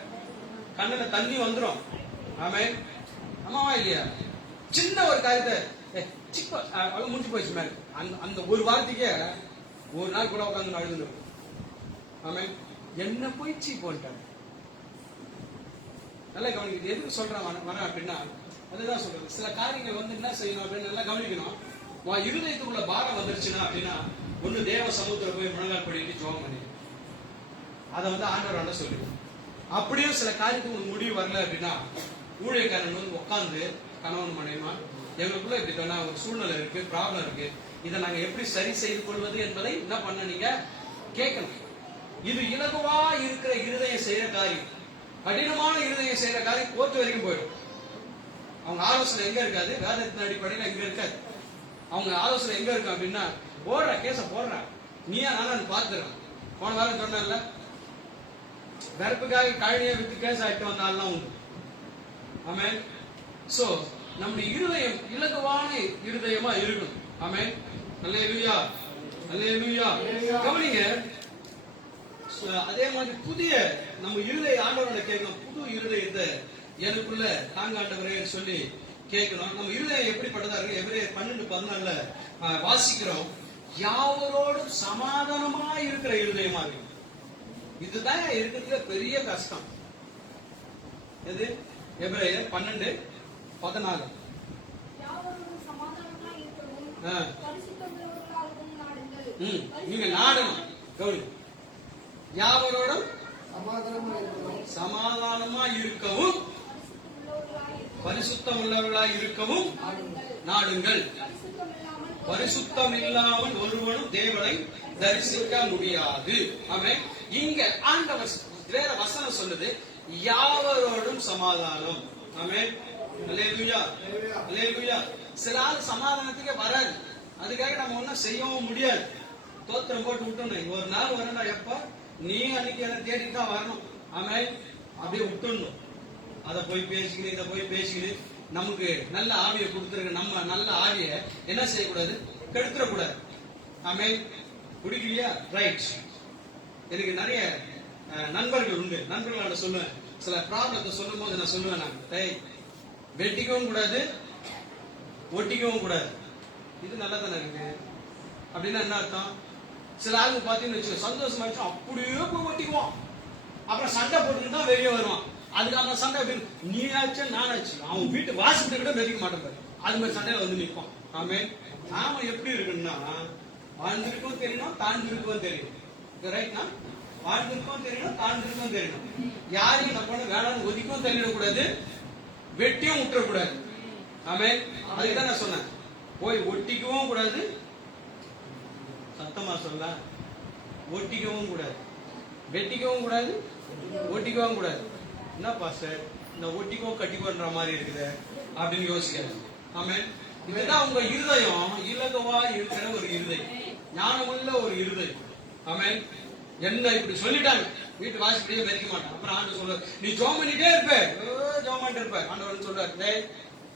கண்ணுல தண்ணி வந்துடும். ஆமென். அம்மாவா இல்லையா? சின்ன ஒரு காரியத்தை முடிஞ்சு போயிடுச்சு மேல அந்த ஒரு வார்த்தைக்கே ஒரு நாள் கூட உட்காந்து அழுது. ஆமென். என்ன போய் போட்டாங்க. நல்லா கவனிக்கிறது. எதுக்கு சொல்றேன் வரேன் அப்படின்னா, அதுதான் சொல்றது. சில காரியங்கள் வந்து என்ன செய்யணும் அப்படின்னு நல்லா கவனிக்கணும். இருதயத்துக்குள்ள பாரம் வந்துருச்சுன்னா அப்படின்னா, ஒண்ணு தேவ சமூகத்துல போய் முழங்கால் படிட்டு ஜெபம் பண்ணி அதை வந்து ஆண்டவராண்ட சொல்லிடும். அப்படியும் சில காரியத்துக்கு ஒரு முடிவு வரல அப்படின்னா, ஊழியக்காரன் வந்து உட்காந்து கணவன் மனைவிமா எங்களுக்குள்ள இப்படி தானே ஒரு சூழ்நிலை இருக்கு, ப்ராப்ளம் இருக்கு, இதை நாங்க எப்படி சரி செய்து கொள்வது என்பதை என்ன பண்ண நீங்க கேட்கணும். இது இலகுவா இருக்கிற இருதயம் செய்யற காரியம். கடினமான இருதயம் செய்யற காரியம் கோர்ட்டு வரைக்கும் போயிடும். அவங்க ஆலோசனை எங்க இருக்காது? வேதத்தின் அடிப்படையில் எங்க இருக்காது. அவங்க ஆலோசனை எங்க இருக்கும் அப்படின்னா, போடுற கேச போடுற நீயா நானும் பாத்துறேன். போன வாரம் சொன்னல, வெறுப்புக்காக கழனியை வித்து கேஸ் ஆயிட்டு வந்தாலும் உண்டு. ஆமென். சோ நம்முடைய இருதயம் இலகுவான இருதயமா இருக்கணும். ஆமென். அல்லேலூயா. அல்லேலூயா. கவனிங்க. அதே மாதிரி புதிய நம்ம இருதய ஆண்டவரோட கேட்கணும். புது இருதயத்தை எனக்குள்ள தாங்க ஆண்டவரே சொல்லி கேட்கணும். நம்ம இருதயம் எப்படிப்பட்டதா இருக்கு? எபிரேயர் 12:14 வாசிக்கிறோம். யாவரோடும் சமாதானமா இருக்கிற இருதயமா இருக்கு. இதுதான் இருக்கிறதுல பெரிய கஷ்டம். எது? எபிரேயர் 12:14. நீங்க நாடணும். கவனி. யாவரோடும் சமாதானமா இருக்கவும் பரிசுத்தம் உள்ளவர்களாய் இருக்கவும் நாடுங்கள். பரிசுத்தம் இல்லாமல் ஒருவனும் தேவனை தரிசிக்க முடியாது. ஆமென். இங்க ஆண்டவர் வேற வசனம் சொல்லுது, யாவரோடும் சமாதானம். ஆமென். அல்லேலூயா, அல்லேலூயா. சில ஆள் சமாதானத்துக்கே வராது, அதுக்காக நம்ம ஒன்னும் செய்யவும் முடியாது. தோத்திரம் போட்டு விட்டுணும். ஒரு நாள் வரண்டா, எப்ப நீ அன்னைக்கு என்ன தேடிட்டு தான் வரணும். ஆமென். அப்படியே விட்டுணும். அதை போய் பேசிக்கிட்டு இதை போய் பேசிக்கிட்டு நமக்கு நல்ல ஆவியை கொடுத்துருக்க நம்ம நல்ல ஆவியை என்ன செய்யக்கூடாது, கெடுத்துடக்கூடாது. ஆமென். குடிக்கலையா, ரைட். எனக்கு நிறைய நண்பர்கள் உண்டு. நண்பர்களான சொல்லுவேன், சில ப்ராப்ளத்தை சொல்லும் போது நான் சொல்லுவேன், நான் வெட்டிக்கவும் கூடாது, ஒட்டிக்கவும் கூடாது. இது நல்லா தானே இருக்கு. அப்படின்னா என்ன அர்த்தம்? சில ஆளுங்க பாத்தீங்கன்னு வச்சு சந்தோஷமாயிடுச்சு அப்படியே போய் ஒட்டிக்குவான், அப்புறம் சண்டை போட்டுட்டு தான் வெளியே வருவான். அதுக்காக சண்டை எப்படி, நீ ஆச்சு நானாச்சு, அவன் வீட்டு வாசத்தை கூட மெதிக்க மாட்டேன், அது மாதிரி சண்டையில வந்து நிற்பான். ஆமென். நாம எப்படி இருக்குன்னா, வாழ்ந்திருக்கும் தெரியணும், தாழ்ந்திருக்கும் தெரியும். ரைட்னா, வாழ்ந்திருக்கும் தெரியணும், தாழ்ந்திருக்கும் தெரியணும். யாரையும் நம்ம வேணாலும் ஒதுக்கவும் தெரியக்கூடாது, வெட்டியும் விட்டுறக்கூடாது. ஆமென். அதுதான் நான் சொன்னேன், போய் ஒட்டிக்கவும் கூடாது, சத்தமா சொல்ல, ஒட்டிக்கவும் கூடாது, வெட்டிக்கவும் கூடாது, ஒட்டிக்கவும் கூடாது. என்ன பாஸ்டர் இந்த ஒட்டிக்கவும் கட்டிக்கோன்ற மாதிரி இருக்குது அப்படின்னு யோசிக்காது. ஆமென். இதுதான் உங்க இருதயம் இலகுவா இருக்கிற ஒரு இருதயம், ஞானமுள்ள ஒரு இருதயம். ஆமென். என்ன இப்படி சொல்லிட்டாங்க, வீட்டு வாசிப்படியே மெதிக்க மாட்டான். அப்புறம் ஆண்டு சொல்ற, நீ ஜெபம் பண்ணிட்டே இருப்ப, ஜெபம் பண்ணிட்டு இருப்ப. ஆண்டவர் சொல்றாரு, டேய்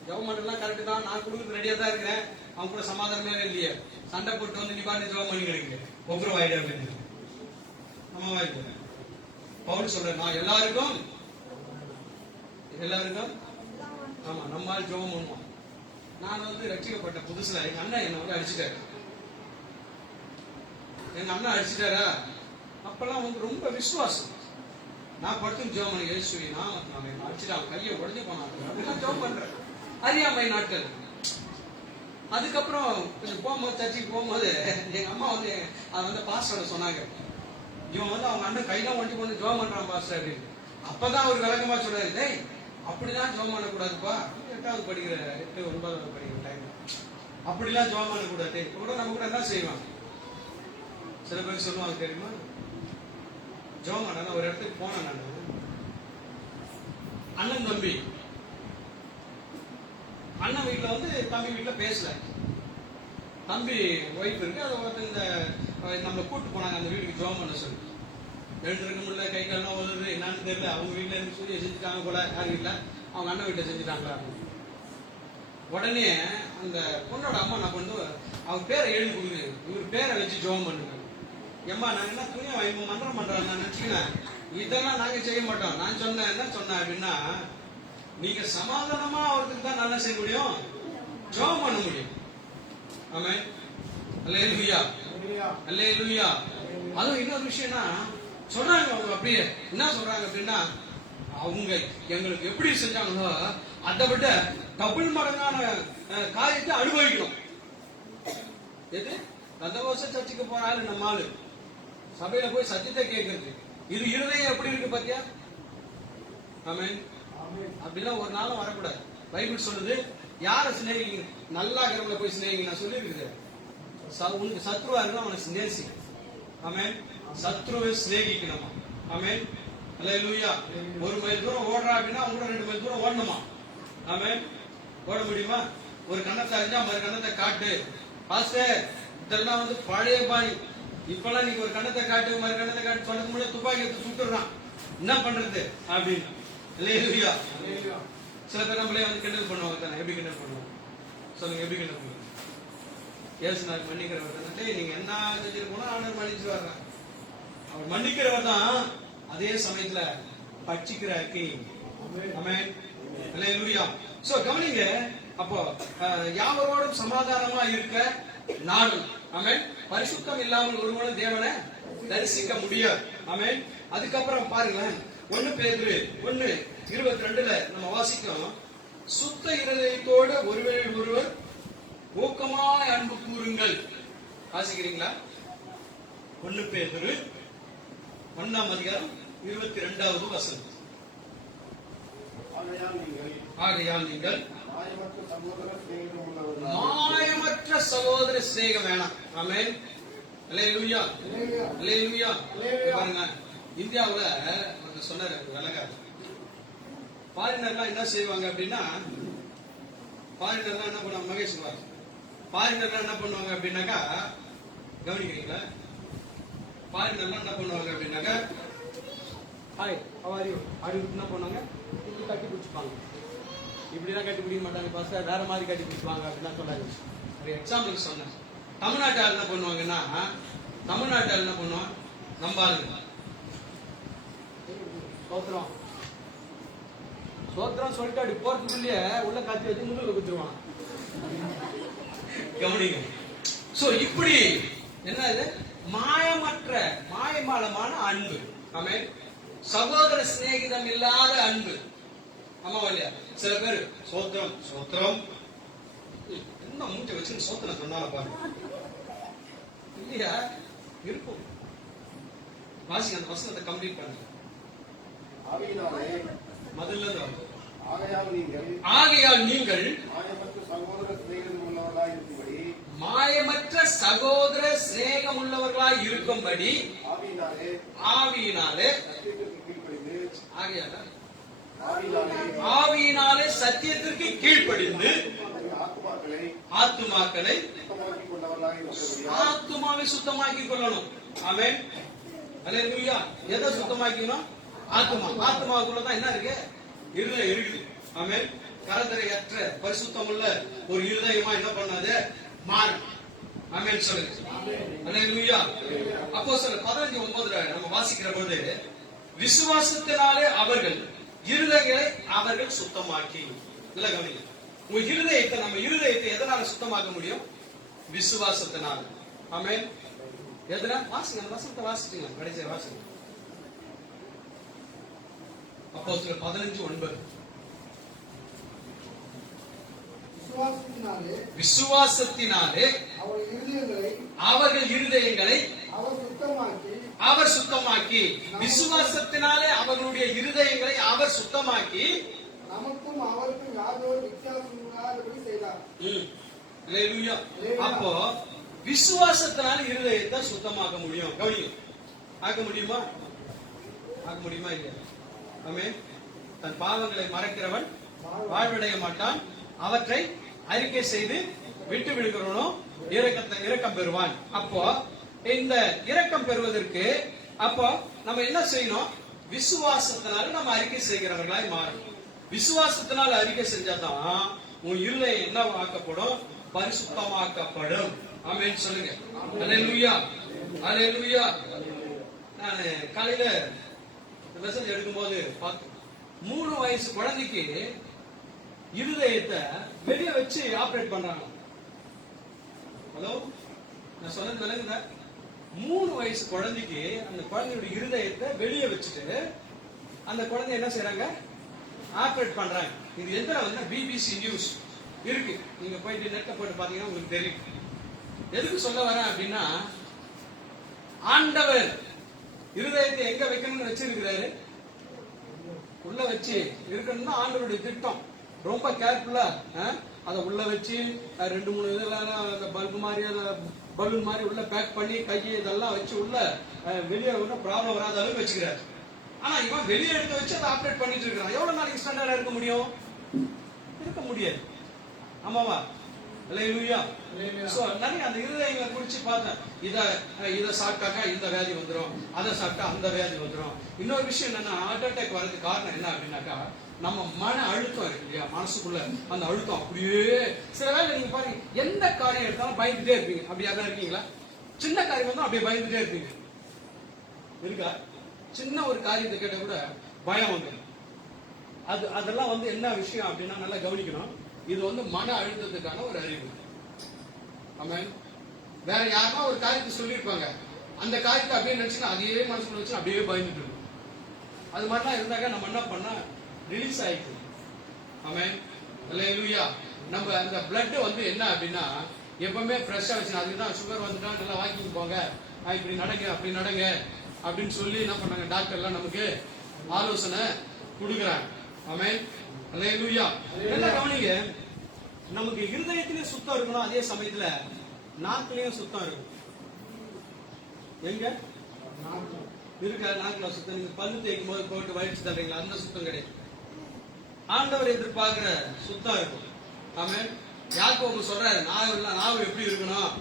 ஜெபம் பண்றதுலாம் கரெக்ட் தான், நான் கொடுக்குறது ரெடியா தான் இருக்கிறேன், அவங்க கூட சமாதானமே இல்லையே, சண்டை போட்டு வந்து நீ பாட்டு ஜெபம் பண்ணி கிடைக்கிறேன், ஒவ்வொரு வாயிடா அப்படின்னு நம்ம வாய்ப்பு. பவுல் சொல்ற, நான் எல்லாருக்கும் ஆமா நம்மால் ஜெபம் பண்ணுவோம். நான் வந்து ரட்சிக்கப்பட்ட புதுசுல எங்க அண்ணன் என்ன வந்து அடிச்சுட்டாரு. எங்க அண்ணன் அடிச்சுட்டாரா, அப்பெல்லாம் வந்து ரொம்ப விசுவாசம். நான் படுத்து ஜெபம் பண்ணி இயேசுவே நாமத்தினாலே அடிச்சுட்டான், கையை உடஞ்சு போனாங்க அப்படிலாம் ஜெபம் பண்றேன். அறியாமை நாட்கள். அதுக்கப்புறம் கொஞ்சம் போகும்போது, சர்ச்சைக்கு போகும்போது எங்க அம்மா வந்து அதை வந்து பாஸ்டர் சொன்னாங்க, இவன் வந்து அவங்க அண்ணன் கையெல்லாம் ஒட்டி கொண்டு ஜெபம் பண்றான் பாஸ்டர் அப்படின்னு. அப்பதான் ஒரு விளக்கமா சொல்றாரு, டேய் அப்படிலாம் ஜெபம் பண்ணக்கூடாதுப்பா, 8வது படிக்கிற 8, 9வது படிக்கிற டைம் அப்படிலாம் ஜெபம் பண்ணக்கூடாது. கூட நம்ம கூட என்ன செய்வாங்க, சில பேர் சொல்லுவாங்க தெரியுமா, ஜெபம் பண்ண ஒரு இடத்துக்கு போனேன் நான், அண்ணன் தம்பி, அண்ணன் வீட்டுல வந்து தம்பி வீட்டுல பேசல, தம்பி ஒய்ஃப் இருக்கு, அதை வந்து இந்த நம்மளை கூட்டு போனாங்க அந்த வீட்டுக்கு ஜெபம் பண்ண சொல்லி. எழுந்திருக்க முடியல, கை கால்லாம் உதவுது, என்னன்னு தெரியல, அவங்க வீட்டுல இருந்து சொல்லி செஞ்சுட்டாங்க போல, யார் வீட்டுல, அவங்க அண்ணன் வீட்டுல செஞ்சுட்டாங்களா. உடனே அந்த பொண்ணோட அம்மா நான் பண்ணு, அவங்க பேரை எழுதி கொடுங்க, இவர் பேரை வச்சு ஜெபம் பண்ணுங்க. ஏம்மா நாங்க என்ன துணியை வாங்கி மன்றம் பண்றோம் நான் நினைச்சுக்கிறேன், இதெல்லாம் நாங்க செய்ய மாட்டோம். நான் சொன்னேன், என்ன சொன்னேன் அப்படின்னா, நீங்க சமாதானமா அவருக்கு தான் நல்லா செய்ய முடியும், ஜெபம் பண்ண முடியும். ஆமென். அல்லேலூயா, அல்லேலூயா. அதுவும் இன்னொரு விஷயம்னா சொல்றாங்க, அவங்க அப்படியே என்ன சொல்றாங்க அப்படின்னா, அவங்க எங்களுக்கு எப்படி செஞ்சாங்களோ அதை விட டபுள் மடங்கான காரியத்தை அனுபவிக்கணும். எது ரந்தகோச சர்ச்சுக்கு போற ஆளு நம்ம ஆளு, சபையில போய் சத்தியத்தை கேட்கறது, இது இருதயம் எப்படி இருக்கு பாத்தியா. ஆமென். அப்படிலாம் ஒரு நாளும் வரக்கூடாது. பைபிள் சொல்லுது, யார சிநேகிங்க, நல்லா இருக்கிறவங்களை போய் சிநேகிங்க. நான் சொல்லி இருக்குது, உனக்கு சத்ருவா இருந்தா அவனை சிநேசி. ஆமென். சத்ருவை சிநேகிக்கணுமா. ஆமென். அல்லேலூயா. 1 மைல் தூரம் ஓடுறா அப்படின்னா அவங்க 2 மைல் தூரம் ஓடணுமா. ஆமென். ஓட முடியுமா? ஒரு கண்ணத்தை அறிஞ்சா மறு கண்ணத்தை காட்டு. பாஸ்டர் இதெல்லாம் வந்து பழைய பாணி, இப்பெல்லாம் நீங்க ஒரு கண்ணத்தை காட்டு மறு கண்ணத்தை காட்டு சொல்ல முடியாது, துப்பாக்கி எடுத்து சுட்டுறான், என்ன பண்றது அப்படின்னு. அல்லேலூயா. சில பேர் நம்மளே வந்து கிண்டல் பண்ணுவாங்க தானே. எப்படி கிண்டல் பண்ணுவாங்க சொல்லுங்க, எப்படி கிண்டல் பண்ணுவாங்க? ஏசுனார் மன்னிக்கிறவர் தானே. நீங்க என்ன செஞ்சிருக்கணும், ஆண்டவர் மன்னிச்சு வர்றாங்க. அவர் மன்னிக்கிறவர் தான், அதே சமயத்துல பட்சிக்கிற கிங். ஆமென். அல்லேலூயா. சோ கவனிங்க, அப்போ யாவரோடும் சமாதானமா இருக்க நாடும். ஆமென். பரிசுத்தம் இல்லாமல் ஒருவனும் தேவனை தரிசிக்க முடியாது. ஆமென். அதுக்கப்புறம் பாருங்களேன், 1 பேதுரு 1:22 நம்ம வாசிக்கிறோம், சுத்த இருதயத்தோடு ஒருவரில் ஒருவர் ஊக்கமாய் அன்பு கூறுங்கள். வாசிக்கிறீங்களா? 1 பேதுரு 1:22 வசனம். ஆகையால் நீங்கள் மாயமற்ற சகோதர சிநேகம் உள்ளவர்களாக மாயமற்ற சகோதர சிநேகம் வேணாம். ஆமென். அல்லேலூயா. அல்லேலூயா. அல்லேலூயா. அல்லேலூயா. பாருங்க, இந்தியாவுல ஒருத்தர் சொன்னாரு, விளங்காது. ஃபாரினர்லாம் என்ன செய்வாங்க அப்படின்னா, ஃபாரினர்லாம் என்ன பண்ணுவாங்க, மகேஷ் பாரு, ஃபாரினர்லாம் என்ன பண்ணுவாங்க அப்படின்னாக்கா, கவனிக்கிறீங்களா? ஃபாரினர்லாம் என்ன பண்ணுவாங்க அப்படின்னாக்கா, ஹாய் ஹவ் ஆர் யூ அப்படின்னு என்ன பண்ணுவாங்க, இப்படி கட்டி பிடிச்சிப்பாங்க. இப்படிலாம் கட்டி பிடிக்க மாட்டாங்க, பாஸ்டர் வேற மாதிரி கட்டி பிடிச்சிப்பாங்க அப்படிலாம் சொன்னாங்க. ஒரு எக்ஸாம்பிள் சொன்னேன். தமிழ்நாட்டால் என்ன பண்ணுவாங்கன்னா, தமிழ்நாட்டால் என்ன பண்ணுவான், நம்ம ஆளுங்க சோத்திரம் சோத்திரம் சொல்லிட்டு அப்படி போறதுக்குள்ளேயே உள்ள காத்தி வச்சு முதுகுல குத்துருவான். கவனிங்க. சோ இப்படி என்ன இது, மாயமற்ற மாயமாலமான அன்பு. ஆமென். சகோதர சிநேகிதம் இல்லாத அன்பு. ஆமாவா இல்லையா? சில பேர் சோத்திரம் சோத்திரம் என்ன மூட்டை வச்சு சோத்திரம் சொன்னால பாருங்க, இல்லையா? இருக்கும். வாசிங்க, அந்த வசனத்தை கம்ப்ளீட் பண்ணுங்க. ஆவியினாலே முதல்ல இருந்து ஆகையால் ஆகையால் நீங்கள் நீங்கள் மாயமற்ற சகோதர சிநேகம் உள்ளவர்களாக இருக்கும்படி மாயமற்ற சகோதர சிநேகம் உள்ளவர்களாய் இருக்கும்படி ஆவியினாலே ஆவியினாலே சத்தியத்திற்கு கீழ்ப்படிந்து ஆவியினாலே சத்தியத்திற்கு கீழ்ப்படிந்து ஆத்துமாக்களை ஆத்துமாக்களை சுத்தமாக்கிக் கொண்டவர்களாக இருக்கிறபடியால் ஆத்துமாவை சுத்தமாக்கி கொள்ளணும். ஆமென். அல்லேலூயா. எதை சுத்தமாக்கணும்? ஆத்துமா. ஆத்துமாவுக்குள்ளதான் என்ன இருக்கு? இருதயம் இருக்குது. ஆமென். கரதரையற்ற பரிசுத்தம் உள்ள ஒரு இருதயமா என்ன பண்ணாது, மாறும். ஆமென் சொல்லுங்க. அல்லேலூயா. அப்போஸ்தலர் 15:9 நம்ம வாசிக்கிற போது, விசுவாசத்தினாலே அவர்கள் இருதயங்களை அவர்கள் சுத்தமாக்கி. இல்ல கவனிங்க, உங்க இருதயத்தை, நம்ம இருதயத்தை எதனால சுத்தமாக்க முடியும்? விசுவாசத்தினால. ஆமென். எதனா வாசிங்க, அந்த வசனத்தை வாசிச்சீங்க, கடைசியா வாசிங்க. அப்போஸ்தலர் 15:9. விசுவாசத்தினாலே அவர்கள் இருதயங்களை அவர் சுத்தமாக்கி. விசுவாசத்தினாலே அவர்களுடைய இருதயங்களை அவர் சுத்தமாக்கி நமக்கும் அவருக்கும் யாதொரு வித்தியாசம் இல்லாதபடி செய்தார். அல்லேலூயா. அப்போ விசுவாசத்தினால இருதயத்தை சுத்தமாக்க முடியும். கவனிங்க, ஆக்க முடியுமா? ஆக்க முடியுமா இல்லையா? ஆமென். தன் பாவங்களை மறைக்கிறவன் வாழ்வடைய மாட்டான், அவற்றை அறிக்கை செய்து விட்டு விடுகிறவனோ இரக்கம் பெறுவான். அப்போ இந்த இரக்கம் பெறுவதற்கு அப்போ நம்ம என்ன செய்யணும்? விசுவாசத்தினால நம்ம அறிக்கை செய்கிறவர்களாய் மாறும். விசுவாசத்தினால அறிக்கை செஞ்சாதான் உன் இருதயம் என்ன ஆக்கப்படும்? பரிசுத்தமாக்கப்படும். ஆமென் சொல்லுங்க. அல்லேலூயா. அல்லேலூயா. நான் காலையில மெசேஜ் எடுக்கும்போது பார்த்தேன், 3 வயசு குழந்தைக்கு இருதயத்தை வெளியே வச்சு ஆபரேட் பண்றாங்க. ஹலோ, நான் சொன்னது விளங்குதா? 3 வயசு குழந்தைக்கு அந்த குழந்தையோட இருதயத்தை வெளியே வச்சுட்டு அந்த குழந்தை என்ன செய்யறாங்க? ஆபரேட் பண்றாங்க. இது எந்த வந்து பிபிசி நியூஸ் இருக்கு, நீங்க போயிட்டு நெட்ல போட்டு பாத்தீங்கன்னா உங்களுக்கு தெரியும். எதுக்கு சொல்ல வரேன் அப்படின்னா, ஆண்டவர் இருதயத்தை எங்க வைக்கணும்னு வச்சிருக்கிறாரு, உள்ள வச்சு இருக்கணும்னா ஆண்டவருடைய திட்டம். ரொம்ப கேர்ஃபுல்லா அதை உள்ள வச்சு 2-3 இதெல்லாம் பல்பு மாதிரி பலூன் மாதிரி உள்ள பேக் பண்ணி கையை இதெல்லாம் வச்சு உள்ள வெளியே ப்ராப்ளம் வராத அளவுக்கு வச்சுக்கிறாரு. ஆனா இவன் வெளியே எடுத்து வச்சு அதை ஆப்ரேட் பண்ணிட்டு இருக்கான். எவ்வளவு நாளைக்கு ஸ்டாண்டர்டா இருக்க முடியும்? இருக்க முடியாது. ஆமாவா? அல்லேலூயா. சோ நிறைய அந்த இருதயங்களை குறிச்சு பார்த்தேன். இத சாப்பிட்டாக்கா இந்த வியாதி வந்துடும், அதை சாப்பிட்டா அந்த வியாதி வந்துடும். இன்னொரு விஷயம் என்னன்னா, ஹார்ட் அட்டாக் வர்றதுக்கு காரணம் என்ன அப்படின்னாக்கா, நம்ம மன அழுத்தம் இருக்கு இல்லையா, மனசுக்குள்ள அந்த அழுத்தம் அப்படியே. சில வேளை நீங்க பாருங்க, எந்த காரியம் எடுத்தாலும் பயந்துட்டே இருப்பீங்க. அப்படி யாரும் இருக்கீங்களா? சின்ன காரியம் வந்து அப்படியே பயந்துட்டே இருப்பீங்க இருக்கா? சின்ன ஒரு காரியத்தை கேட்ட கூட பயம் வந்துடும். அதெல்லாம் வந்து என்ன விஷயம் அப்படின்னா நல்லா கவனிக்கணும். இது வந்து மன அழுத்தத்துக்கான ஒரு அறிவு. ஆமென். வேற யாருன்னா ஒரு காரியத்தை சொல்லியிருப்பாங்க, அந்த காரியத்தை அப்படியே நினைச்சுன்னா அதையே மனசுல வச்சு அப்படியே பயந்துட்டு இருக்கும். அது மாதிரிலாம் இருந்தாக்க நம்ம என்ன பண்ணா ரிலீஸ் ஆயிடுது. ஆமென். அல்லேலூயா. நம்ம அந்த பிளட் வந்து என்ன அப்படின்னா எப்பவுமே ஃப்ரெஷ்ஷா வச்சு, அதுதான் சுகர் வந்துட்டா நல்லா வாக்கிங் போங்க, இப்படி நடங்க அப்படி நடங்க அப்படின்னு சொல்லி என்ன பண்ணாங்க, டாக்டர் எல்லாம் நமக்கு ஆலோசனை கொடுக்குறாங்க. ஆமென். அல்லேலூயா. நல்லா கவனிங்க. நமக்கு இருதயத்திலே சுத்தம் இருக்கணும், அதே சமயத்துல நாக்குலயும் சுத்தம் இருக்கும். எங்க இருக்கா நாக்குல சுத்தம்? நீங்க பல்லு தேய்க்கும் போது போட்டு வயிற்று தள்ளுறீங்களா? அந்த சுத்தம் கிடையாது. ஆண்டவர் எதிர்பார்க்கிற சுத்தம் இருக்கும். ஆமென். யாக்கோபு சொல்றாரு, நாவு எப்படி இருக்கணும்?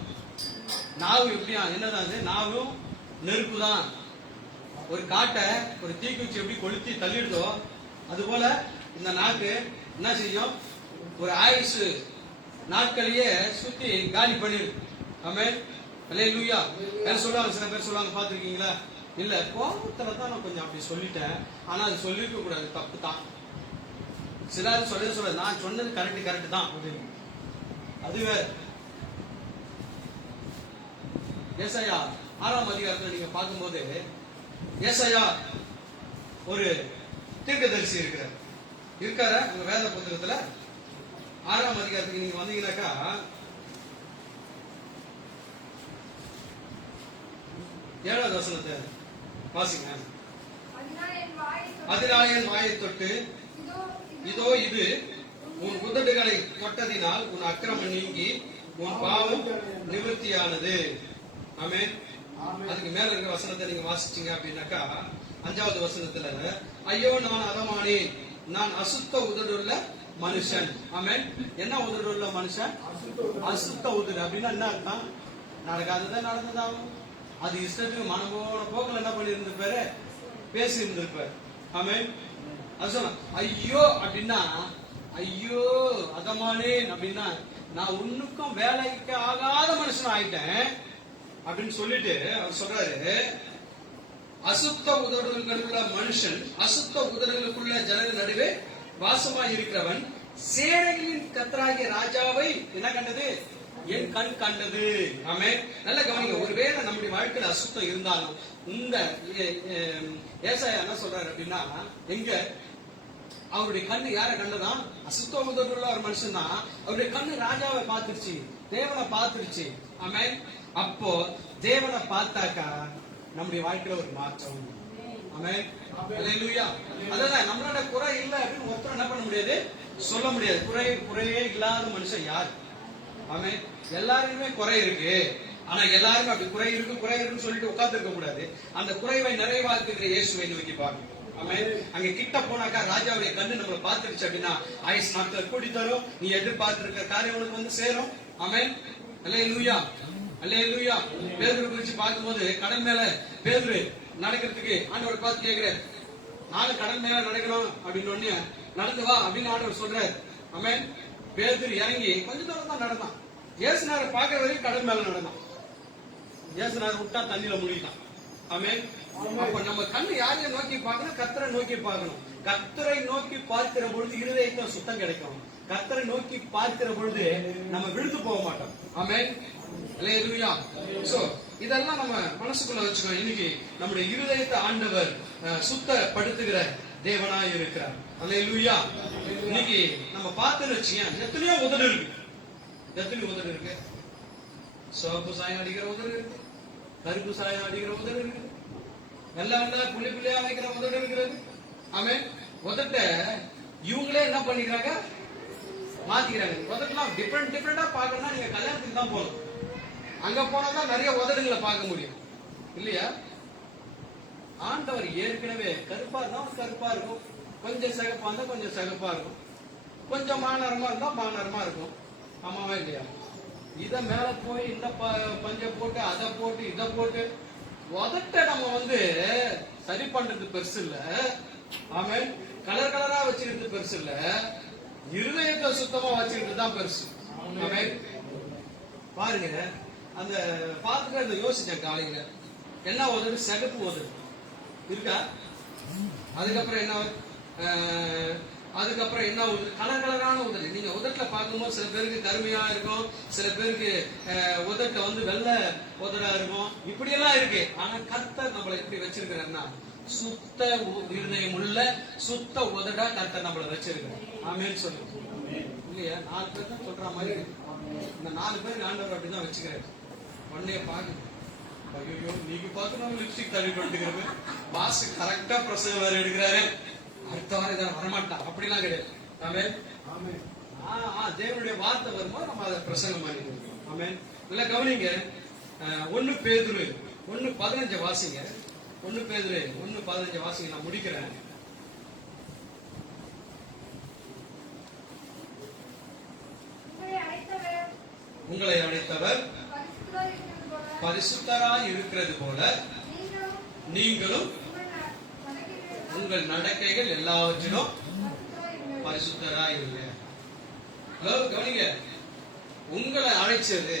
நாவு எப்படியா? என்னதான் அது? நாவும் நெருப்பு தான். ஒரு காட்டை ஒரு தீக்குச்சி எப்படி கொளுத்தி தள்ளிடுதோ அது போல இந்த நாக்கு என்ன செய்யும்? ஒரு ஆயுசு நாட்களையே சுத்தி காலி பண்ணிடும். ஆமென். அல்லேலூயா. சொல்லுவாங்க, சில பேர் சொல்லுவாங்க, பாத்துருக்கீங்களா? இல்ல, கோபத்துல தான் நான் கொஞ்சம் அப்படி சொல்லிட்டேன், ஆனா அது சொல்லிருக்க கூடாது, தப்பு தான். சிலர் சொல்ல நான் சொன்னது கரெக்ட் தான் அப்படின்னு. அதுவே ஏசாயா 6ஆம் அதிகாரத்துல நீங்க பார்க்கும்போது, ஏசாயா ஒரு தீர்க்கதரிசி இருக்காரு உங்க வேத புத்தகத்துல. 6ஆம் அதிகாரத்துக்கு நீங்க வந்தீங்கன்னாக்கா, ஏழாவது வசனத்தை வாசிங்க. அதனால் என் வாயை தொட்டு, இதோ இது உன் உதடுகளை தொட்டதினால் உன் அக்கிரமம் நீங்கி உன் பாவம் நிவர்த்தியானது. ஆமென். அதுக்கு மேல இருக்க வசனத்தை நீங்க வாசிச்சீங்க அப்படின்னாக்கா, 5வது வசனத்துல, ஐயோ நான் அதமானேன், நான் அசுத்த உதடுள்ள மனுஷன். ஆமென். என்ன உதடுள்ள மனுஷன்? அசுத்த உதடு அப்படின்னா என்ன அர்த்தம்? நடக்காததான் நடந்ததாகும். அது இஷ்டத்துக்கு மனபோன போக்கில் என்ன பண்ணி இருந்திருப்பாரு? பேசி இருந்திருப்பாரு. ஆமென். அது சொன்ன ஐயோ அப்படின்னா, ஐயோ அதமானேன் அப்படின்னா நான் ஒண்ணுக்கும் வேலைக்கு ஆகாத மனுஷன் ஆயிட்டேன் அப்படின்னு சொல்லிட்டு அவர் சொல்றாரு, அசுத்த உதடுகளுக்குள்ள மனுஷன், அசுத்த உதடுகளுக்குள்ள ஜனங்கள் நடுவே வாசமாய் இருக்கிறவன், சேனைகளின் கர்த்தராகிய ராஜாவை என்ன கண்டது? என் கண் கண்டது. ஆமென். நல்ல கவனிங்க. ஒருவேளை நம்முடைய வாழ்க்கையில அசுத்தம் இருந்தாலும், இந்த ஏசாயா என்ன சொல்றாரு அப்படின்னா, எங்க அவருடைய கண்ணு யார கண்டதான்? அசுத்த உதடுள்ள ஒரு மனுஷன் தான். அவருடைய கண்ணு ராஜாவை பார்த்துருச்சு, தேவனை பார்த்துருச்சு. ஆமென். அப்போ தேவனை பார்த்தாக்கா நம்முடைய வாழ்க்கையில ஒரு மாற்றம். ஆமென். அல்லேலூயா. அதான் நம்மளோட குறை இல்லை அப்படின்னு ஒருத்தர் என்ன பண்ண முடியாது, சொல்ல முடியாது. குறையே இல்லாத மனுஷன் யார்? ஆமென். எல்லாருக்குமே குறை இருக்கு. ஆனா எல்லாருமே அப்படி குறை இருக்குன்னு சொல்லிட்டு உட்கார்ந்து இருக்க கூடாது. அந்த குறைவை நிறைவாக்குகிற இயேசுவை நோக்கி பார்க்கணும். ஆமென். அங்க கிட்ட போனாக்கா ராஜாவுடைய கண்ணு நம்மளை பார்த்துருச்சு அப்படின்னா ஆயுஸ் நாட்கள் கூடி தரும். நீ எதிர்பார்த்து இருக்க காரியம் உனக்கு வந்து சேரும். ஆமென். அல்லேலூயா. அல்லேலூயா. பேதுரு குறிச்சு பார்க்கும்போது, கடல் மேல பேதுரு நடக்கிறதுக்கு ஆண்டவர் பார்த்து கேட்கிறார், நானும் கடல் மேல நடக்கணும் அப்படின்னு ஒண்ணு, நடந்து வா அப்படின்னு ஆண்டவர் சொல்றாரு. ஆமென். பேதுரு இறங்கி கொஞ்ச தூரம் தான் நடந்தான். இயேசுநாதரை பார்க்கிற வரைக்கும் கடல் மேல நடந்தான். இயேசுநாதர் விட்டா தண்ணியில முழுகிட்டான். ஆமென். அப்ப நம்ம கண்ணு யாரையும் நோக்கி பார்க்கணும்? கர்த்தரை நோக்கி பார்க்கணும். கர்த்தரை நோக்கி பார்க்கிற பொழுது இருதயத்துல சுத்தம் கிடைக்கும். கர்த்தரை நோக்கி பார்க்கிற பொழுது நம்ம விழுந்து போக மாட்டோம். ஆமென். அல்லேலூயா. சோ இதெல்லாம் நம்ம மனசுக்குள்ள வச்சுக்கணும். இன்னைக்கு நம்முடைய இருதயத்தை ஆண்டவர் சுத்தப்படுத்துகிற தேவனாய் இருக்கிறார். அல்லேலூயா. இன்னைக்கு நம்ம பார்த்துன்னு வச்சுக்கேன், எத்தனையோ உதடு இருக்கு. எத்தனை உதடு இருக்கு? சிவப்பு சாயம் அடிக்கிற உதடு இருக்கு, கருப்பு சாயம் அடிக்கிற உதடு இருக்கு, வெள்ளை புள்ளி புள்ளியா வைக்கிற உதடு இருக்கிறது. ஆமென். உதட்ட இவங்களே என்ன பண்ணிக்கிறாங்க? மாத்திக்கிறாங்க. உதட்டெல்லாம் டிஃபரெண்டா பார்க்கணும்னா நீங்க கல்யாணத்துக்கு தான் போகணும். அங்க போனாதான் நிறைய உதடுகளை பார்க்க முடியும், இல்லையா? ஆண்டவர் ஏற்கனவே கருப்பா இருந்தா கருப்பா இருக்கும், கொஞ்சம் சிகப்பா இருந்தா கொஞ்சம் சிகப்பா இருக்கும், கொஞ்சம் மாநரமா இருந்தா மாநரமா இருக்கும். ஆமாவா இல்லையா? இத மேல போய் இந்த பஞ்ச போட்டு அதை போட்டு இதை போட்டு உதட்ட நம்ம வந்து சரி பண்றது பெருசு இல்ல. ஆமென். கலர் கலரா வச்சுக்கிறது பெருசு இல்ல, இருதயத்தை சுத்தமா வச்சுக்கிறது தான் பெருசு. ஆமென். பாருங்க, அந்த பார்த்துட்டு யோசிச்சேன் காலையில, என்ன உதடு? சிகப்பு உதடு இருக்கா? அதுக்கப்புறம் என்ன உதடு? கலர் கலரான உதடு. நீங்க உதட்டுல பார்க்கும்போது சில பேருக்கு கருமையா இருக்கும், சில பேருக்கு உதட்ட வந்து வெள்ளை உதடா இருக்கும், இப்படி எல்லாம் இருக்கு. ஆனா கர்த்தர் நம்மளை எப்படி வச்சிருக்கிறாருன்னா, சுத்த இருதயம் உள்ள சுத்த உதடா கர்த்தர் நம்மளை வச்சிருக்கிறார். ஆமென் சொல்லுங்க. இல்லையா? 4 பேர் தான் சொல்ற மாதிரி இந்த 4 பேருக்கு ஆண்டவர் அப்படிதான் வச்சுக்கிறாரு. உடனே பாக்கு, ஐயோ நீங்க பார்த்து நம்ம லிப்ஸ்டிக் தள்ளி கொண்டுக்கிறது, மாஸ்க் கரெக்டா பிரசங்க வேற எடுக்கிறாரு, அடுத்த வாரம் இதை வரமாட்டான் அப்படிலாம் கிடையாது. ஆமென். தேவனுடைய வார்த்தை வரும்போது நம்ம அதை பிரசங்கம் பண்ணிடுவோம். ஆமென். நல்லா கவனிங்க. 1 பேதுரு 1:15 வாசிங்க. 1 பேதுரு 1:15 வாசிங்க. நான் முடிக்கிறேன். உங்களை அழைத்தவர் பரிசுத்தராய் இருக்கிறது போல நீங்களும் உங்கள் நடக்கைகள் எல்லாவற்றிலும் பரிசுத்தராய் இருங்க. கவனிங்க. உங்களை அழைச்சது,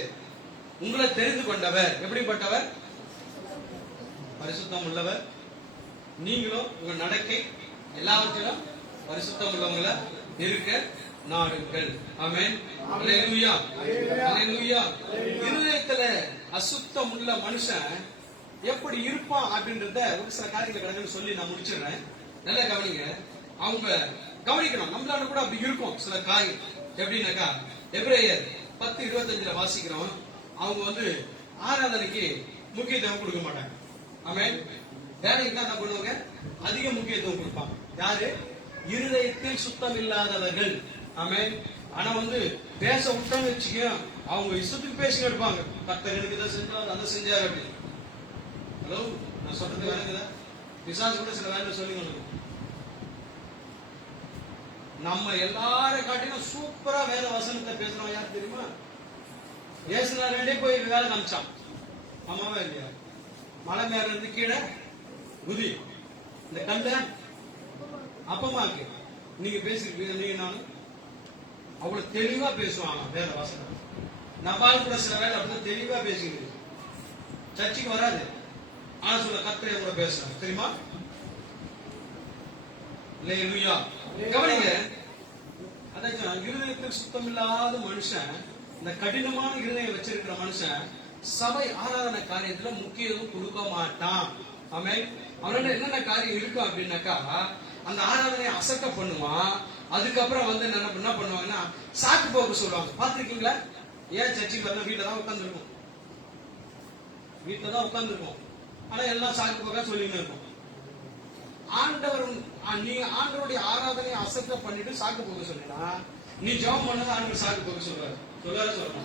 உங்களை தெரிந்து கொண்டவர் எப்படிப்பட்டவர்? பரிசுத்தம் உள்ளவர். நீங்களும் உங்க நடக்கை எல்லாவற்றிலும் பரிசுத்தம் உள்ளவங்கள இருக்க நாடுங்கள். ஆமென். அல்லேலூயா. அல்லேலூயா. இருதயத்துல அசுத்தம் உள்ள மனுஷன் எப்படி இருப்பான் அப்படின்றத ஒரு சில காரியங்களை கடந்து சொல்லி நான் முடிச்சிடுறேன். நல்லா கவனிங்க. அவங்க கவனிக்கணும். நம்மளால கூட அப்படி இருக்கும் சில காரியம். எப்படின்னாக்கா எபிரேயர் 10:25 வாசிக்கிறோம். அவங்க ஆராதனைக்கு முக்கியத்துவம் கொடுக்க மாட்டாங்க. ஆமென். வேலைக்கு தான் என்ன பண்ணுவாங்க? அதிக முக்கியத்துவம் கொடுப்பாங்க. யாரு? இருதயத்தில் சுத்தம் இல்லாதவர்கள். ஆமென். ஆனா பேச விட்டான்னு வச்சுக்க, அவங்க இஷ்டத்துக்கு பேசிட்டு இருப்பாங்க. கர்த்தர் எனக்கு இதை செஞ்சார், அதை செஞ்சார் அப்படி. ஹலோ, நான் சொல்றது வேணுங்களா? பிசாசு கூட சில வேலை சொல்லி நம்ம எல்லாரும் காட்டிலும் சூப்பரா வேற வசனத்தை பேசுறோம். யார் தெரியுமா? ஏசுனாரே போய் வேலை காமிச்சான். ஆமாவா இல்லையா? மலை மேல இருந்து கீழே குதி, இந்த கண்ட அப்பமாக்கு நீங்க பேசிருப்பீங்க. நீங்க நானும் அவ்வளவு தெளிவா பேசுவாங்க வேற வசனம். நபால் கூட சில வேலை அப்படிதான் தெளிவா பேசிக்கிட்டு சர்ச்சைக்கு வராது. ஆனா சொல்ல கர்த்தரே கூட பேசுறாங்க தெரியுமா? அல்லேலூயா. கவனிங்க. அதான் இருதயத்தில் சுத்தம் இல்லாத மனுஷன், இந்த கடினமான இருதயம் வச்சிருக்கிற மனுஷன் சபை ஆராதனை காரியத்துல முக்கியத்துவம் கொடுக்க மாட்டான். ஆமென். அவனால என்னென்ன காரியம் இருக்கும் அப்படின்னாக்கா, அந்த ஆராதனையை அசட்ட பண்ணுவான். அதுக்கப்புறம் என்ன பண்ணுவாங்கன்னா சாக்கு போக்கு சொல்லுவாங்க. பாத்திருக்கீங்களா? ஏன் சர்ச்சைக்கு வரலாம்? வீட்டுல தான் உட்காந்துருக்கும். வீட்டுல தான் உட்காந்துருக்கும். ஆனா எல்லாம் சாக்கு போக்கா சொல்லிட்டு இருக்கும். நீங்க ஆண்டவருடைய ஆராதனையை அசத்த பண்ணிட்டு சாக்கு போக சொல்லினா, நீ ஜெபம் பண்ணது ஆண்டவர் சாக்கு போக சொல்றாரு. சொல்ல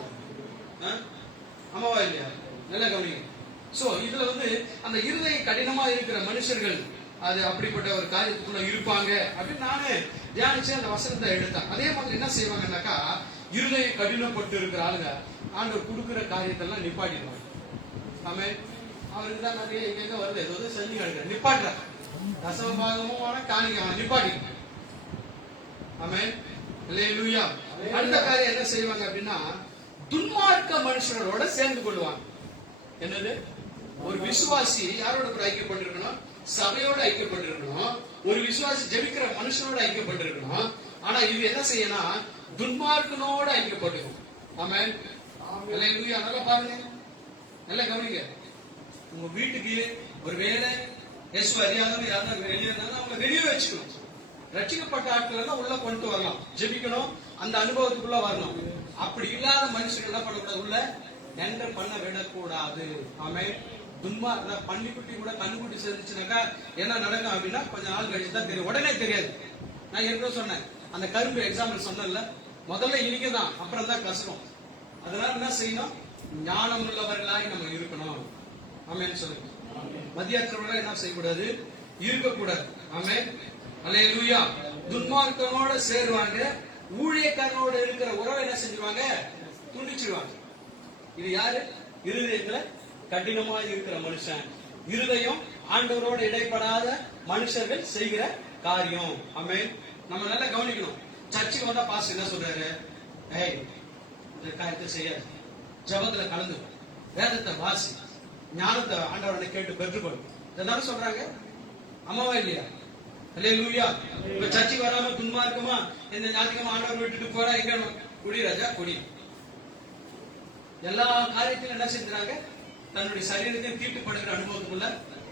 ஆமாவா இல்லையா? நல்ல கவனிங்க. சோ இதுல அந்த இருதய கடினமா இருக்கிற மனுஷர்கள் அது அப்படிப்பட்ட ஒரு காரியத்துக்குள்ள இருப்பாங்க அப்படின்னு நானே தியானிச்சு அந்த வசனத்தை எடுத்தேன். அதே மாதிரி என்ன செய்வாங்கன்னாக்கா, இருதய கடினப்பட்டு இருக்கிற ஆளுங்க ஆண்டவர் கொடுக்கிற காரியத்தெல்லாம் நிப்பாட்டிடுவாங்க. ஆமென். அவருக்கு தான் நிறைய எங்க வருது, ஏதோ செஞ்சு கிடைக்கிற நிப்பாட்டுற தசமபாகமான காணிக்கை நிப்பாட்டி. ஆமென். அல்லேலூயா. அடுத்த காரியம் என்ன செய்வாங்க அப்படின்னா, துன்மார்க்க மனுஷர்களோட சேர்ந்து கொள்வாங்க. என்னது? ஒரு விசுவாசி யாரோட கூட ஐக்கியப்பட்டிருக்கணும்? சபையோட ஐக்கியப்பட்டிருக்கணும். ஒரு விசுவாசி ஜெபிக்கிற மனுஷனோட ஐக்கியப்பட்டிருக்கணும். ஆனா இது என்ன செய்யணும்? துன்மார்க்கனோட ஐக்கியப்பட்டிருக்கும். ஆமென். அல்லேலூயா. நல்லா பாருங்க, நல்லா கவனிங்க. உங்க வீட்டுக்கு ஒரு வேலை இயேசு அறியாதவங்க யாரா வெளியே இருந்தாலும் அவங்க வெளியே வச்சுக்கணும். ரட்சிக்கப்பட்ட ஆட்கள் எல்லாம் உள்ள கொண்டு வரலாம், ஜெபிக்கணும், அந்த அனுபவத்துக்குள்ள வரணும். அப்படி இல்லாத மனுஷங்க என்ன பண்ணக்கூடாது? உள்ள என்டர் பண்ண விடக்கூடாது. ஆமென். துன்மா பன்னிக்குட்டி கூட கண்ணுக்குட்டி சேர்ந்துச்சுனாக்கா என்ன நடக்கும் அப்படின்னா கொஞ்ச நாள் கழிச்சு தான் தெரியும், உடனே தெரியாது. நான் ஏற்கனவே சொன்னேன், அந்த கரும்பு எக்ஸாம்பிள் சொன்னேன்ல, முதல்ல இனிக்குதான், அப்புறம் தான் கஷ்டம். அதனால என்ன செய்யணும்? ஞானம் உள்ளவர்களாய் நம்ம இருக்கணும். ஆமென் சொல்லுங்க. மதியற்றவர்களாக என்ன செய்யக்கூடாது? இருக்கக்கூடாது. ஆமென். அல்லேலூயா. துன்மார்க்கனோட சேருவாங்க. ஊழியக்காரனோட இருக்கிற உறவை என்ன செஞ்சுருவாங்க? துண்டிச்சிருவாங்க. இது யாரு? இருதயத்துல கடினமா இருக்கிற மனுஷன். இருதயம் ஆண்டவரோட இடைப்படாத மனுஷர்கள் செய்கிற காரியம். ஆமென். நம்ம நல்லா கவனிக்கணும். சர்ச்சுக்கு வந்தா பாஸ்டர் என்ன சொல்றாரு? ஏய், இந்த காரியத்தை செய்யாது, ஜபத்துல கலந்து, வேதத்தை வாசி, ஞானத்தை ஆண்டவரை கேட்டு பெற்றுக்கொள், இதெல்லாம் சொல்றாங்க. அம்மாவா இல்லையா? அல்லேலூயா. இப்ப சர்ச்சுக்கு வராம துன்மார்க்கமா இந்த ஞாயிற்றுக்கிழமை ஆண்டவர் விட்டுட்டு போறா, எங்க குடி ராஜா குடி. எல்லா காரியத்திலும் என்ன செஞ்சாங்க? தன்னுடைய சரீரத்தை தீட்டுப்படுகிற அனுபவத்துக்குள்ள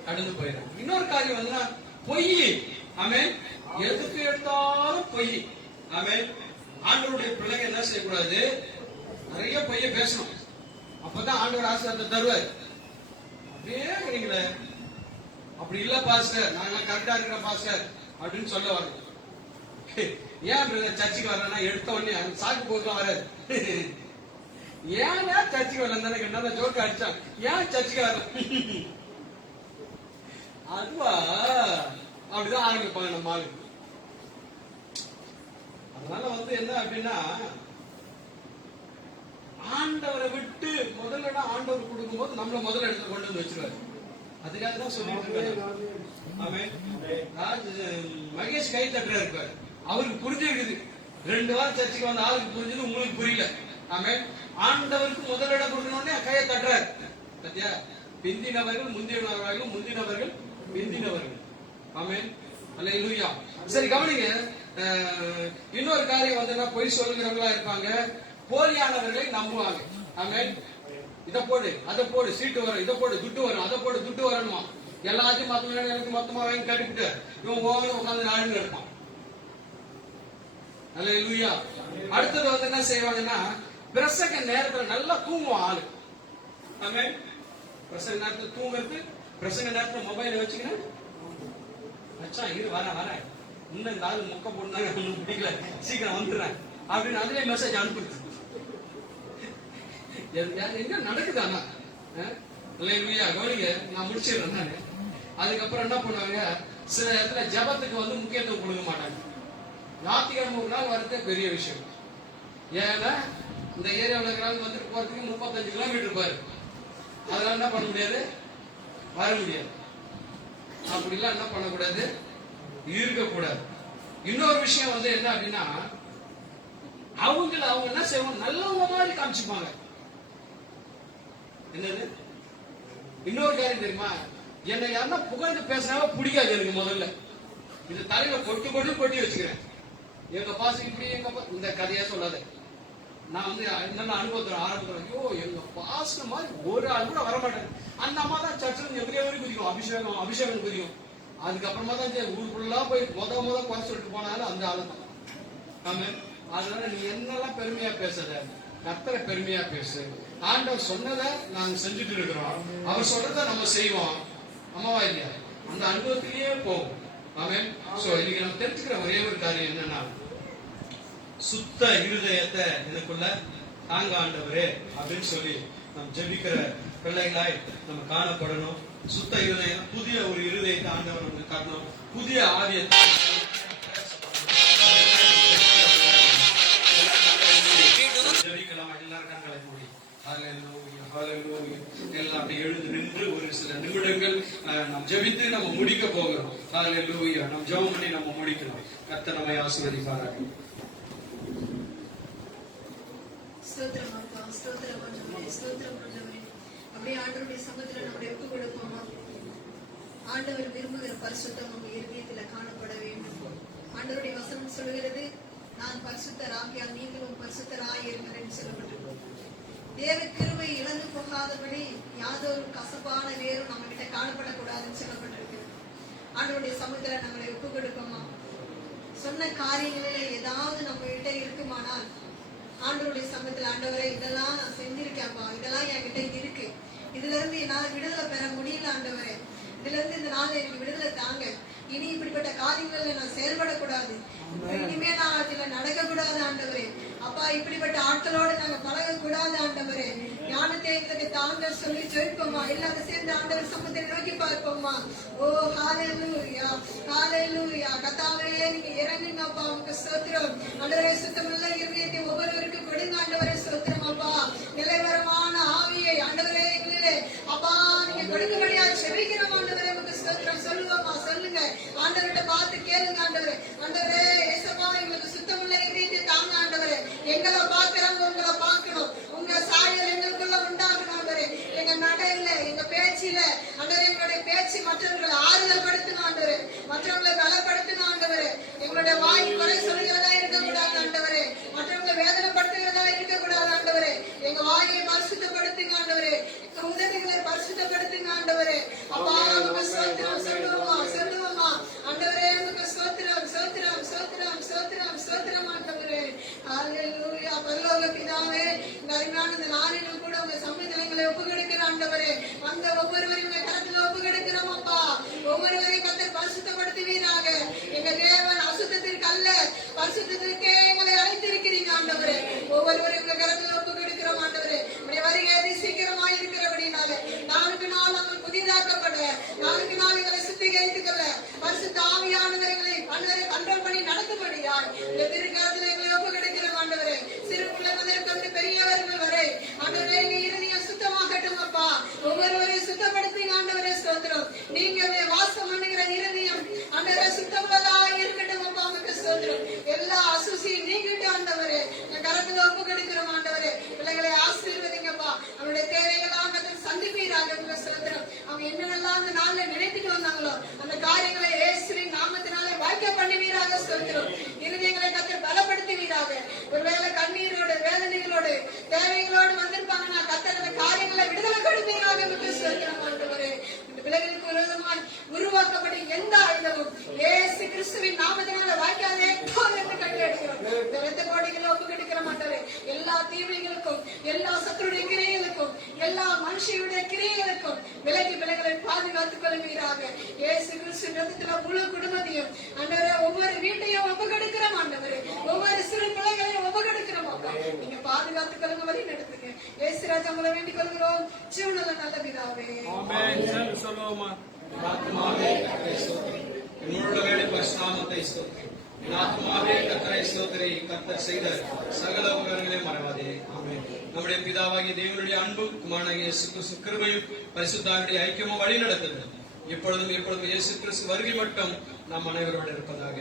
கடந்து போயிடும். இன்னொரு காரியம் பொய். ஆமென். எதுக்கு எடுத்தாலும் பொய். ஆமென். ஆண்டவருடைய பிள்ளைங்க என்ன செய்யக்கூடாது? நிறைய பொய்ய பேசணும். அப்பதான் ஆண்டவர் ஆசீர்வாதத்தை தருவார். அப்படியே கிடைக்கல, அப்படி இல்ல பாஸ்டர், நாங்க கரெக்டா இருக்கிற பாஸ்டர், அப்படின்னு சொல்ல வரணும். ஏன் சர்ச்சுக்கு வரலன்னா எடுத்த உடனே சாக்கு போக்கலாம் வராது. ஏன் சர்ச்சுக்கு வரல தானே கேட்டா ஜோக்கு அடிச்சான். ஏன் சர்ச்சுக்கு வரல அதுவா அப்படிதான் ஆரம்பிப்பாங்க நம்ம ஆளுக்கு. அதனால என்ன அப்படின்னா ஆண்டவரை விட்டு முதல்ல ஆண்டவர் கொடுக்கும் போது நம்மள முதல் இடத்துல கொண்டு வந்து வச்சிருவாரு. அதுக்காக தான் சொல்லிட்டு இருக்காரு. மகேஷ் கை தட்டுறா இருப்பாரு. அவருக்கு புரிஞ்சிருக்குது. 2 வாரம் சர்ச்சுக்கு வந்த ஆளுக்கு புரிஞ்சது, உங்களுக்கு புரியல. ஆமே ஆண்டவருக்கு முதலிடம் கொடுக்கணும்னே கையை தட்டுறாரு. பத்தியா? பிந்தினவர்கள் முந்தினவர்கள், முந்தினவர்கள் பிந்தினவர்கள். ஆமே அல்லேலூயா. சரி கவனிங்க. இன்னொரு காரியம் பொய் சொல்லுகிறவங்களா இருப்பாங்க. போலியானவர்களை நம்புவாங்க. ஆமே இதை போடு அதை போடு சீட்டு வரும், இதை போடு துட்டு வரும், அதை போடு துட்டு வரணுமா, எல்லாத்தையும் எனக்கு மொத்தமா வாங்கி கட்டிவிட்டு இவன் ஓவன் உட்காந்து நாடுன்னு இருப்பான். அல்லேலூயா. அடுத்தது என்ன செய்வாங்கன்னா பிரசங்க நேரத்துல நல்லா தூங்குவான் ஆளு. ஆமே பிரசங்க நேரத்துல தூங்குறது, பிரசங்க நேரத்துல மொபைல் வச்சுக்கிறேன் வச்சா இரு வர இன்னும் இந்த ஆளு மொக்க போட்டுனாங்க ஒன்னும் பிடிக்கல சீக்கிரம் வந்துடுறேன் அப்படின்னு அதுலயே மெசேஜ் அனுப்புறது. என்ன நடக்குது? ஆனா இல்லையா கவனிங்க, நான் முடிச்சிடுறேன் நானு. அதுக்கப்புறம் என்ன பண்ணுவாங்க, சில இடத்துல ஜபத்துக்கு முக்கியத்துவம் கொடுக்க மாட்டாங்க. ஞாயிற்றுக்கிழமை ஒரு நாள் வரதே பெரிய விஷயம். ஏன்னா இந்த ஏரியாவில் இருக்கிறாங்க வந்துட்டு போறதுக்கு 35 கிலோமீட்டர் பாரு. அதெல்லாம் என்ன பண்ண முடியாது, வர முடியாது. அப்படிலாம் என்ன பண்ணக்கூடாது, இருக்கக்கூடாது. இன்னொரு விஷயம் என்ன அப்படின்னா அவங்க என்ன செய்வாங்க, நல்லவங்க மாதிரி காமிச்சுப்பாங்க. என்னது இன்னொரு காரியம் தெரியுமா, என்னை யாருன்னா புகழ்ந்து பேசினாவோ பிடிக்காது எனக்கு. முதல்ல இது தலையில கொட்டி வச்சுக்கிறேன். எங்க பாசம் இப்படி எங்க இந்த கதையா சொல்லாத. நான் என்னென்ன அனுபவத்துல ஆரம்பத்துல ஐயோ எங்க பாச மாதிரி ஒரு ஆள் கூட வரமாட்டேன். அந்த அம்மா தான் சர்ச்சில் எதிரே வரைக்கும் குதிக்கும், அபிஷேகம் குதிக்கும். அதுக்கப்புறமா தான் ஊர் ஃபுல்லா போய் முத குறை சொல்லிட்டு போனாலும் அந்த ஆளு தான். ஆமா. அதனால நீ என்னெல்லாம் பெருமையா பேசுற, கர்த்தரை பெருமையா பேசு. ஆண்டவர் சொன்னதை நாங்க செஞ்சுட்டு இருக்கிறோம், அவர் சொல்றதை நம்ம செய்வோம். அம்மாவா இல்லையா? அந்த அனுபவத்திலேயே போகும். ஆமென். சோ இன்னைக்கு நம்ம தெரிஞ்சுக்கிற ஒரே ஒரு காரியம் என்னன்னா, சுத்த இருதயத்தை எனக்குள்ள தாங்க ஆண்டவரே அப்படின்னு சொல்லி நம்ம ஜெபிக்கிற பிள்ளைகளாய் நம்ம காணப்படணும். சுத்த இருதயம், புதிய ஒரு இருதயத்தை ஆண்டவர் நமக்கு காட்டணும். புதிய ஆவியத்தை ஜெபிக்கலாம். எல்லாரும் கண்களை மூடி எல்லாம் எழுந்து நின்று ஒரு சில நிமிடங்கள் நாம் ஜெபித்து நம்ம முடிக்க போகிறோம். ஹல்லேலூயா. நம்ம ஜெபம் பண்ணி நம்ம முடிக்கிறோம். கர்த்தர் நம்மை ஆசீர்வதிப்பாராக. ஸ்தோத்திரம் அப்பா, ஸ்தோத்திரம் ஆண்டவரே, ஸ்தோத்திரம் ஆண்டவரே. அப்படியே ஆண்டவருடைய சமூகத்துல நம்முடைய ஒப்பு கொடுப்போமா? ஆண்டவர் விரும்புகிற பரிசுத்தம் நம்ம இருதயத்துல காணப்பட வேண்டும். ஆண்டவருடைய வசனம் சொல்லுகிறது, நான் பரிசுத்தராகியால் நீங்களும் பரிசுத்தராயிருங்கள் என்று சொல்லப்பட்டிருக்கும். தேவ கிருபை இழந்து போகாதபடி யாதொரு கசப்பான வேரும் நம்ம கிட்ட காணப்படக்கூடாதுன்னு சொல்லப்பட்டிருக்கு. ஆண்டவருடைய சமூகத்துல நம்மளை ஒப்பு கொடுப்போமா? சொன்ன காரியங்களில ஏதாவது நம்ம கிட்ட இருக்குமானால் ஆண்டவருடைய சமூகத்துல, ஆண்டவரை இதெல்லாம் நான் செஞ்சிருக்கேன்ப்பா, இதெல்லாம் என்கிட்ட இருக்கு, இதுல இருந்து என்னால விடுதலை பெற முடியல ஆண்டவரே, இதுல இருந்து இந்த நாள்ல எனக்கு விடுதலை தாங்க, இனி இப்படிப்பட்ட காரியங்கள்ல நான் செயல்படக்கூடாது, இனிமே நான் அதுல நடக்க கூடாது ஆண்டவரே, அப்பா இப்படிப்பட்ட ஆட்களோட நாங்க பழக கூடாது ஆண்டவரே, ஞானத்தை எங்களுக்கு தாங்க சொல்லி ஜெயிப்போமா? எல்லாரும் சேர்ந்து ஆண்டவர் சமூகத்தை நோக்கி பார்ப்போமா? ஓ ஹல்லேலூயா, ஹல்லேலூயா. கர்த்தாவே நீங்க இறங்குங்க அப்பா, உங்க ஸ்தோத்திரம் ஆண்டவரே. சுத்தமுள்ள இருதயத்தை ஒவ்வொருவருக்கும் கொடுங்க ஆண்டவரே, ஸ்தோத்திரம் அப்பா. நிலைவரமான ஆவியை ஆண்டவரே எங்களிலே அப்பா நீங்க கொடுக்கபடியா செபிக்கிறோம் ஆண்டவரே, உங்க ஸ்தோத்திரம். சொல்லுவோமா? சொல்லுங்க ஆண்டவர்கிட்ட பார்த்து கேளுங்க ஆண்டவரே. ஆண்டவரே ஏசப்பா எங்களுக்கு சுத்தமுள்ள இருதயத்தை தாங்க ஆண்டவரே. எங்களை பார்க்கிறவங்க உங்களை பார்க்கணும், உங்க சாயல் எங்களுக்குள்ள உண்டாகணும் ஆண்டவரே. எங்க நடையில எங்க பேச்சில ஆண்டவரே, எங்களுடைய பேச்சு மற்றவர்களை ஆறுதல் படுத்தணும் ஆண்டவரே, மற்றவர்களை பலப்படுத்தணும் ஆண்டவரே. எங்களுடைய வாய் குறை சொல்கிறதா இருக்கக்கூடாது ஆண்டவரே, மற்றவங்களை வேதனைப்படுத்துகிறதா இருக்கக்கூடாது ஆண்டவரே. எங்க வாயை பரிசுத்தப்படுத்துங்க ஆண்டவரே, எங்க உதவிகளை பரிசுத்தப்படுத்துங்க ஆண்டவரே. அப்பா நமக்கு ஸ்தோத்திரம் சொல்லுவோமா? சொல்லுவோமா? ஆண்டவரே நமக்கு ஸ்தோத்திரம், ஸ்தோத்திரம், ஸ்தோத்திரம், ஸ்தோத்திரம், ஸ்தோத்திரம் ஆண்டவரே. ஹல்லேலூயா. பரலோக பிதாவே, இந்த அருமையான இந்த நாளிலும் கூட உங்க சமூகங்களை ஒப்புக்கொடுக்கிற ஆண்டவரே, வந்த ஒவ்வொருவரையும் உங்க கரத்துல ஒப்புக்கொடுக்கிறோம் அப்பா. ஒவ்வொருவரையும் கர்த்தர் பரிசுத்தப்படுத்துவீராக. எங்க பரிசுத்தத்துக்கே எங்களை அழைத்திருக்கிறீங்க ஆண்டவரே. ஒவ்வொருவரும் உங்க கரத்துல ஒப்பு கொடுக்கிறோம் ஆண்டவரே. உடைய வருகை சீக்கிரமா இருக்கிறபடினால நாளுக்கு நாள் நாங்கள் புதிதாக்கப்பட, நாளுக்கு நாள் எங்களை சுத்திகரித்துக் கொள்ள பரிசுத்த ஆவியானவர் எங்களை கண்ட்ரோல் பண்ணி நடத்தும்படியாய் இந்த திருக்கரத்துல எங்களை ஒப்பு கொடுக்கிறோம் ஆண்டவரே. சிறு பிள்ளை முதற்கொண்டு பெரியவர்கள் வரை ஆண்டவரே எங்க இருதயம் சுத்தமாகட்டும் அப்பா. ஒவ்வொருவரையும் சுத்தப்படுத்தி ஆண்டவரே ஸ்தோத்திரம். நீங்க வாசம் பண்ணுகிற இருதயம் ஆண்டவரே சுத்தமுள்ளதா இருக்கட்டும் அப்பா. உங்களுக்கு ஸ்தோத்திரம். எல்லா அசுசியும் நீங்கிட்டு ஆண்டவரே கரத்துல ஒப்பு கொடுக்கிறோம் ஆண்டவரே. பிள்ளைகளை ஆசீர்வதிங்கப்பா. அவருடைய தேவைகளாக சந்திப்பீராக ஸ்தோத்திரம். அவங்க என்னென்னலாம் அந்த நாள்ல நினைத்துட்டு வந்தாங்களோ அந்த காரியங்களை இயேசுவின் நாமத்தினாலே வாய்க்க பண்ணுவீராக ஸ்தோத்திரம். இருதயங்களை கத்தர் பலப்படுத்துவீராக. ஒருவேளை கண்ணீரோடு வேதனைகளோடு தேவைகளோடு வந்திருப்பாங்கன்னா கத்தர் அந்த காரியங்களை விடுதலை கொடுப்பீராக ஸ்தோத்திரம் ஆண்டவரே. இந்த பிள்ளைகளுக்கு விரோதமாய் உருவாக்கப்படும் எந்த ஆயுதமும் இயேசு கிறிஸ்துவின் நாமத்தினால வாய்க்காதே என்று கட்டளையிடுகிறோம். இந்த இரத்த கோடிகளை ஒப்பு கொடுக்கிற மாட்டவரே. எல்லா தீமைகளுக்கும் எல்லா சத்துருடைய கிரியைகளுக்கும் எல்லா மனுஷனுடைய கிரியைகளுக்கும் விலகி பிள்ளைகளை பாதுகாத்துக் கொள்வீராக. இயேசு கிறிஸ்து ரத்தத்துல முழு குடும்பத்தையும் ஆண்டவரே ஒவ்வொரு வீட்டையும் ஒப்பு கொடுக்கிறோம் ஆண்டவரே. ஒவ்வொரு சிறு பிள்ளைகளையும் ஒப்பு கொடுக்கிறோம் அப்பா. நீங்க பாதுகாத்துக் கொள்ளுங்க, வழி நடத்துங்க. இயேசு ராஜா உங்களை வேண்டிக் கொள்கிறோம் ஜீவனுள்ள நல்ல பிதாவே. ஆமென். சொல்லுவோமா? ஆத்மாவே கர்த்தரை ஸ்தோத்திரி. என்னோட வேலை பரிசுநாமத்தை ஸ்தோத்திரி. என் ஆத்மாவே கர்த்தரை ஸ்தோத்திரி. கர்த்தர் செய்த சகல உபகாரங்களை மறவாதே. ஆமென். நம்முடைய பிதாவாகிய தேவனுடைய அன்பும் குமாரனாகிய இயேசு கிறிஸ்து கிருபையும் பரிசுத்தாவியுடைய ஐக்கியமும் வழி நடத்துது இப்பொழுதும் எப்பொழுதும் இயேசு கிறிஸ்து வருகை மட்டும் நம் அனைவரோடு இருப்பதாக.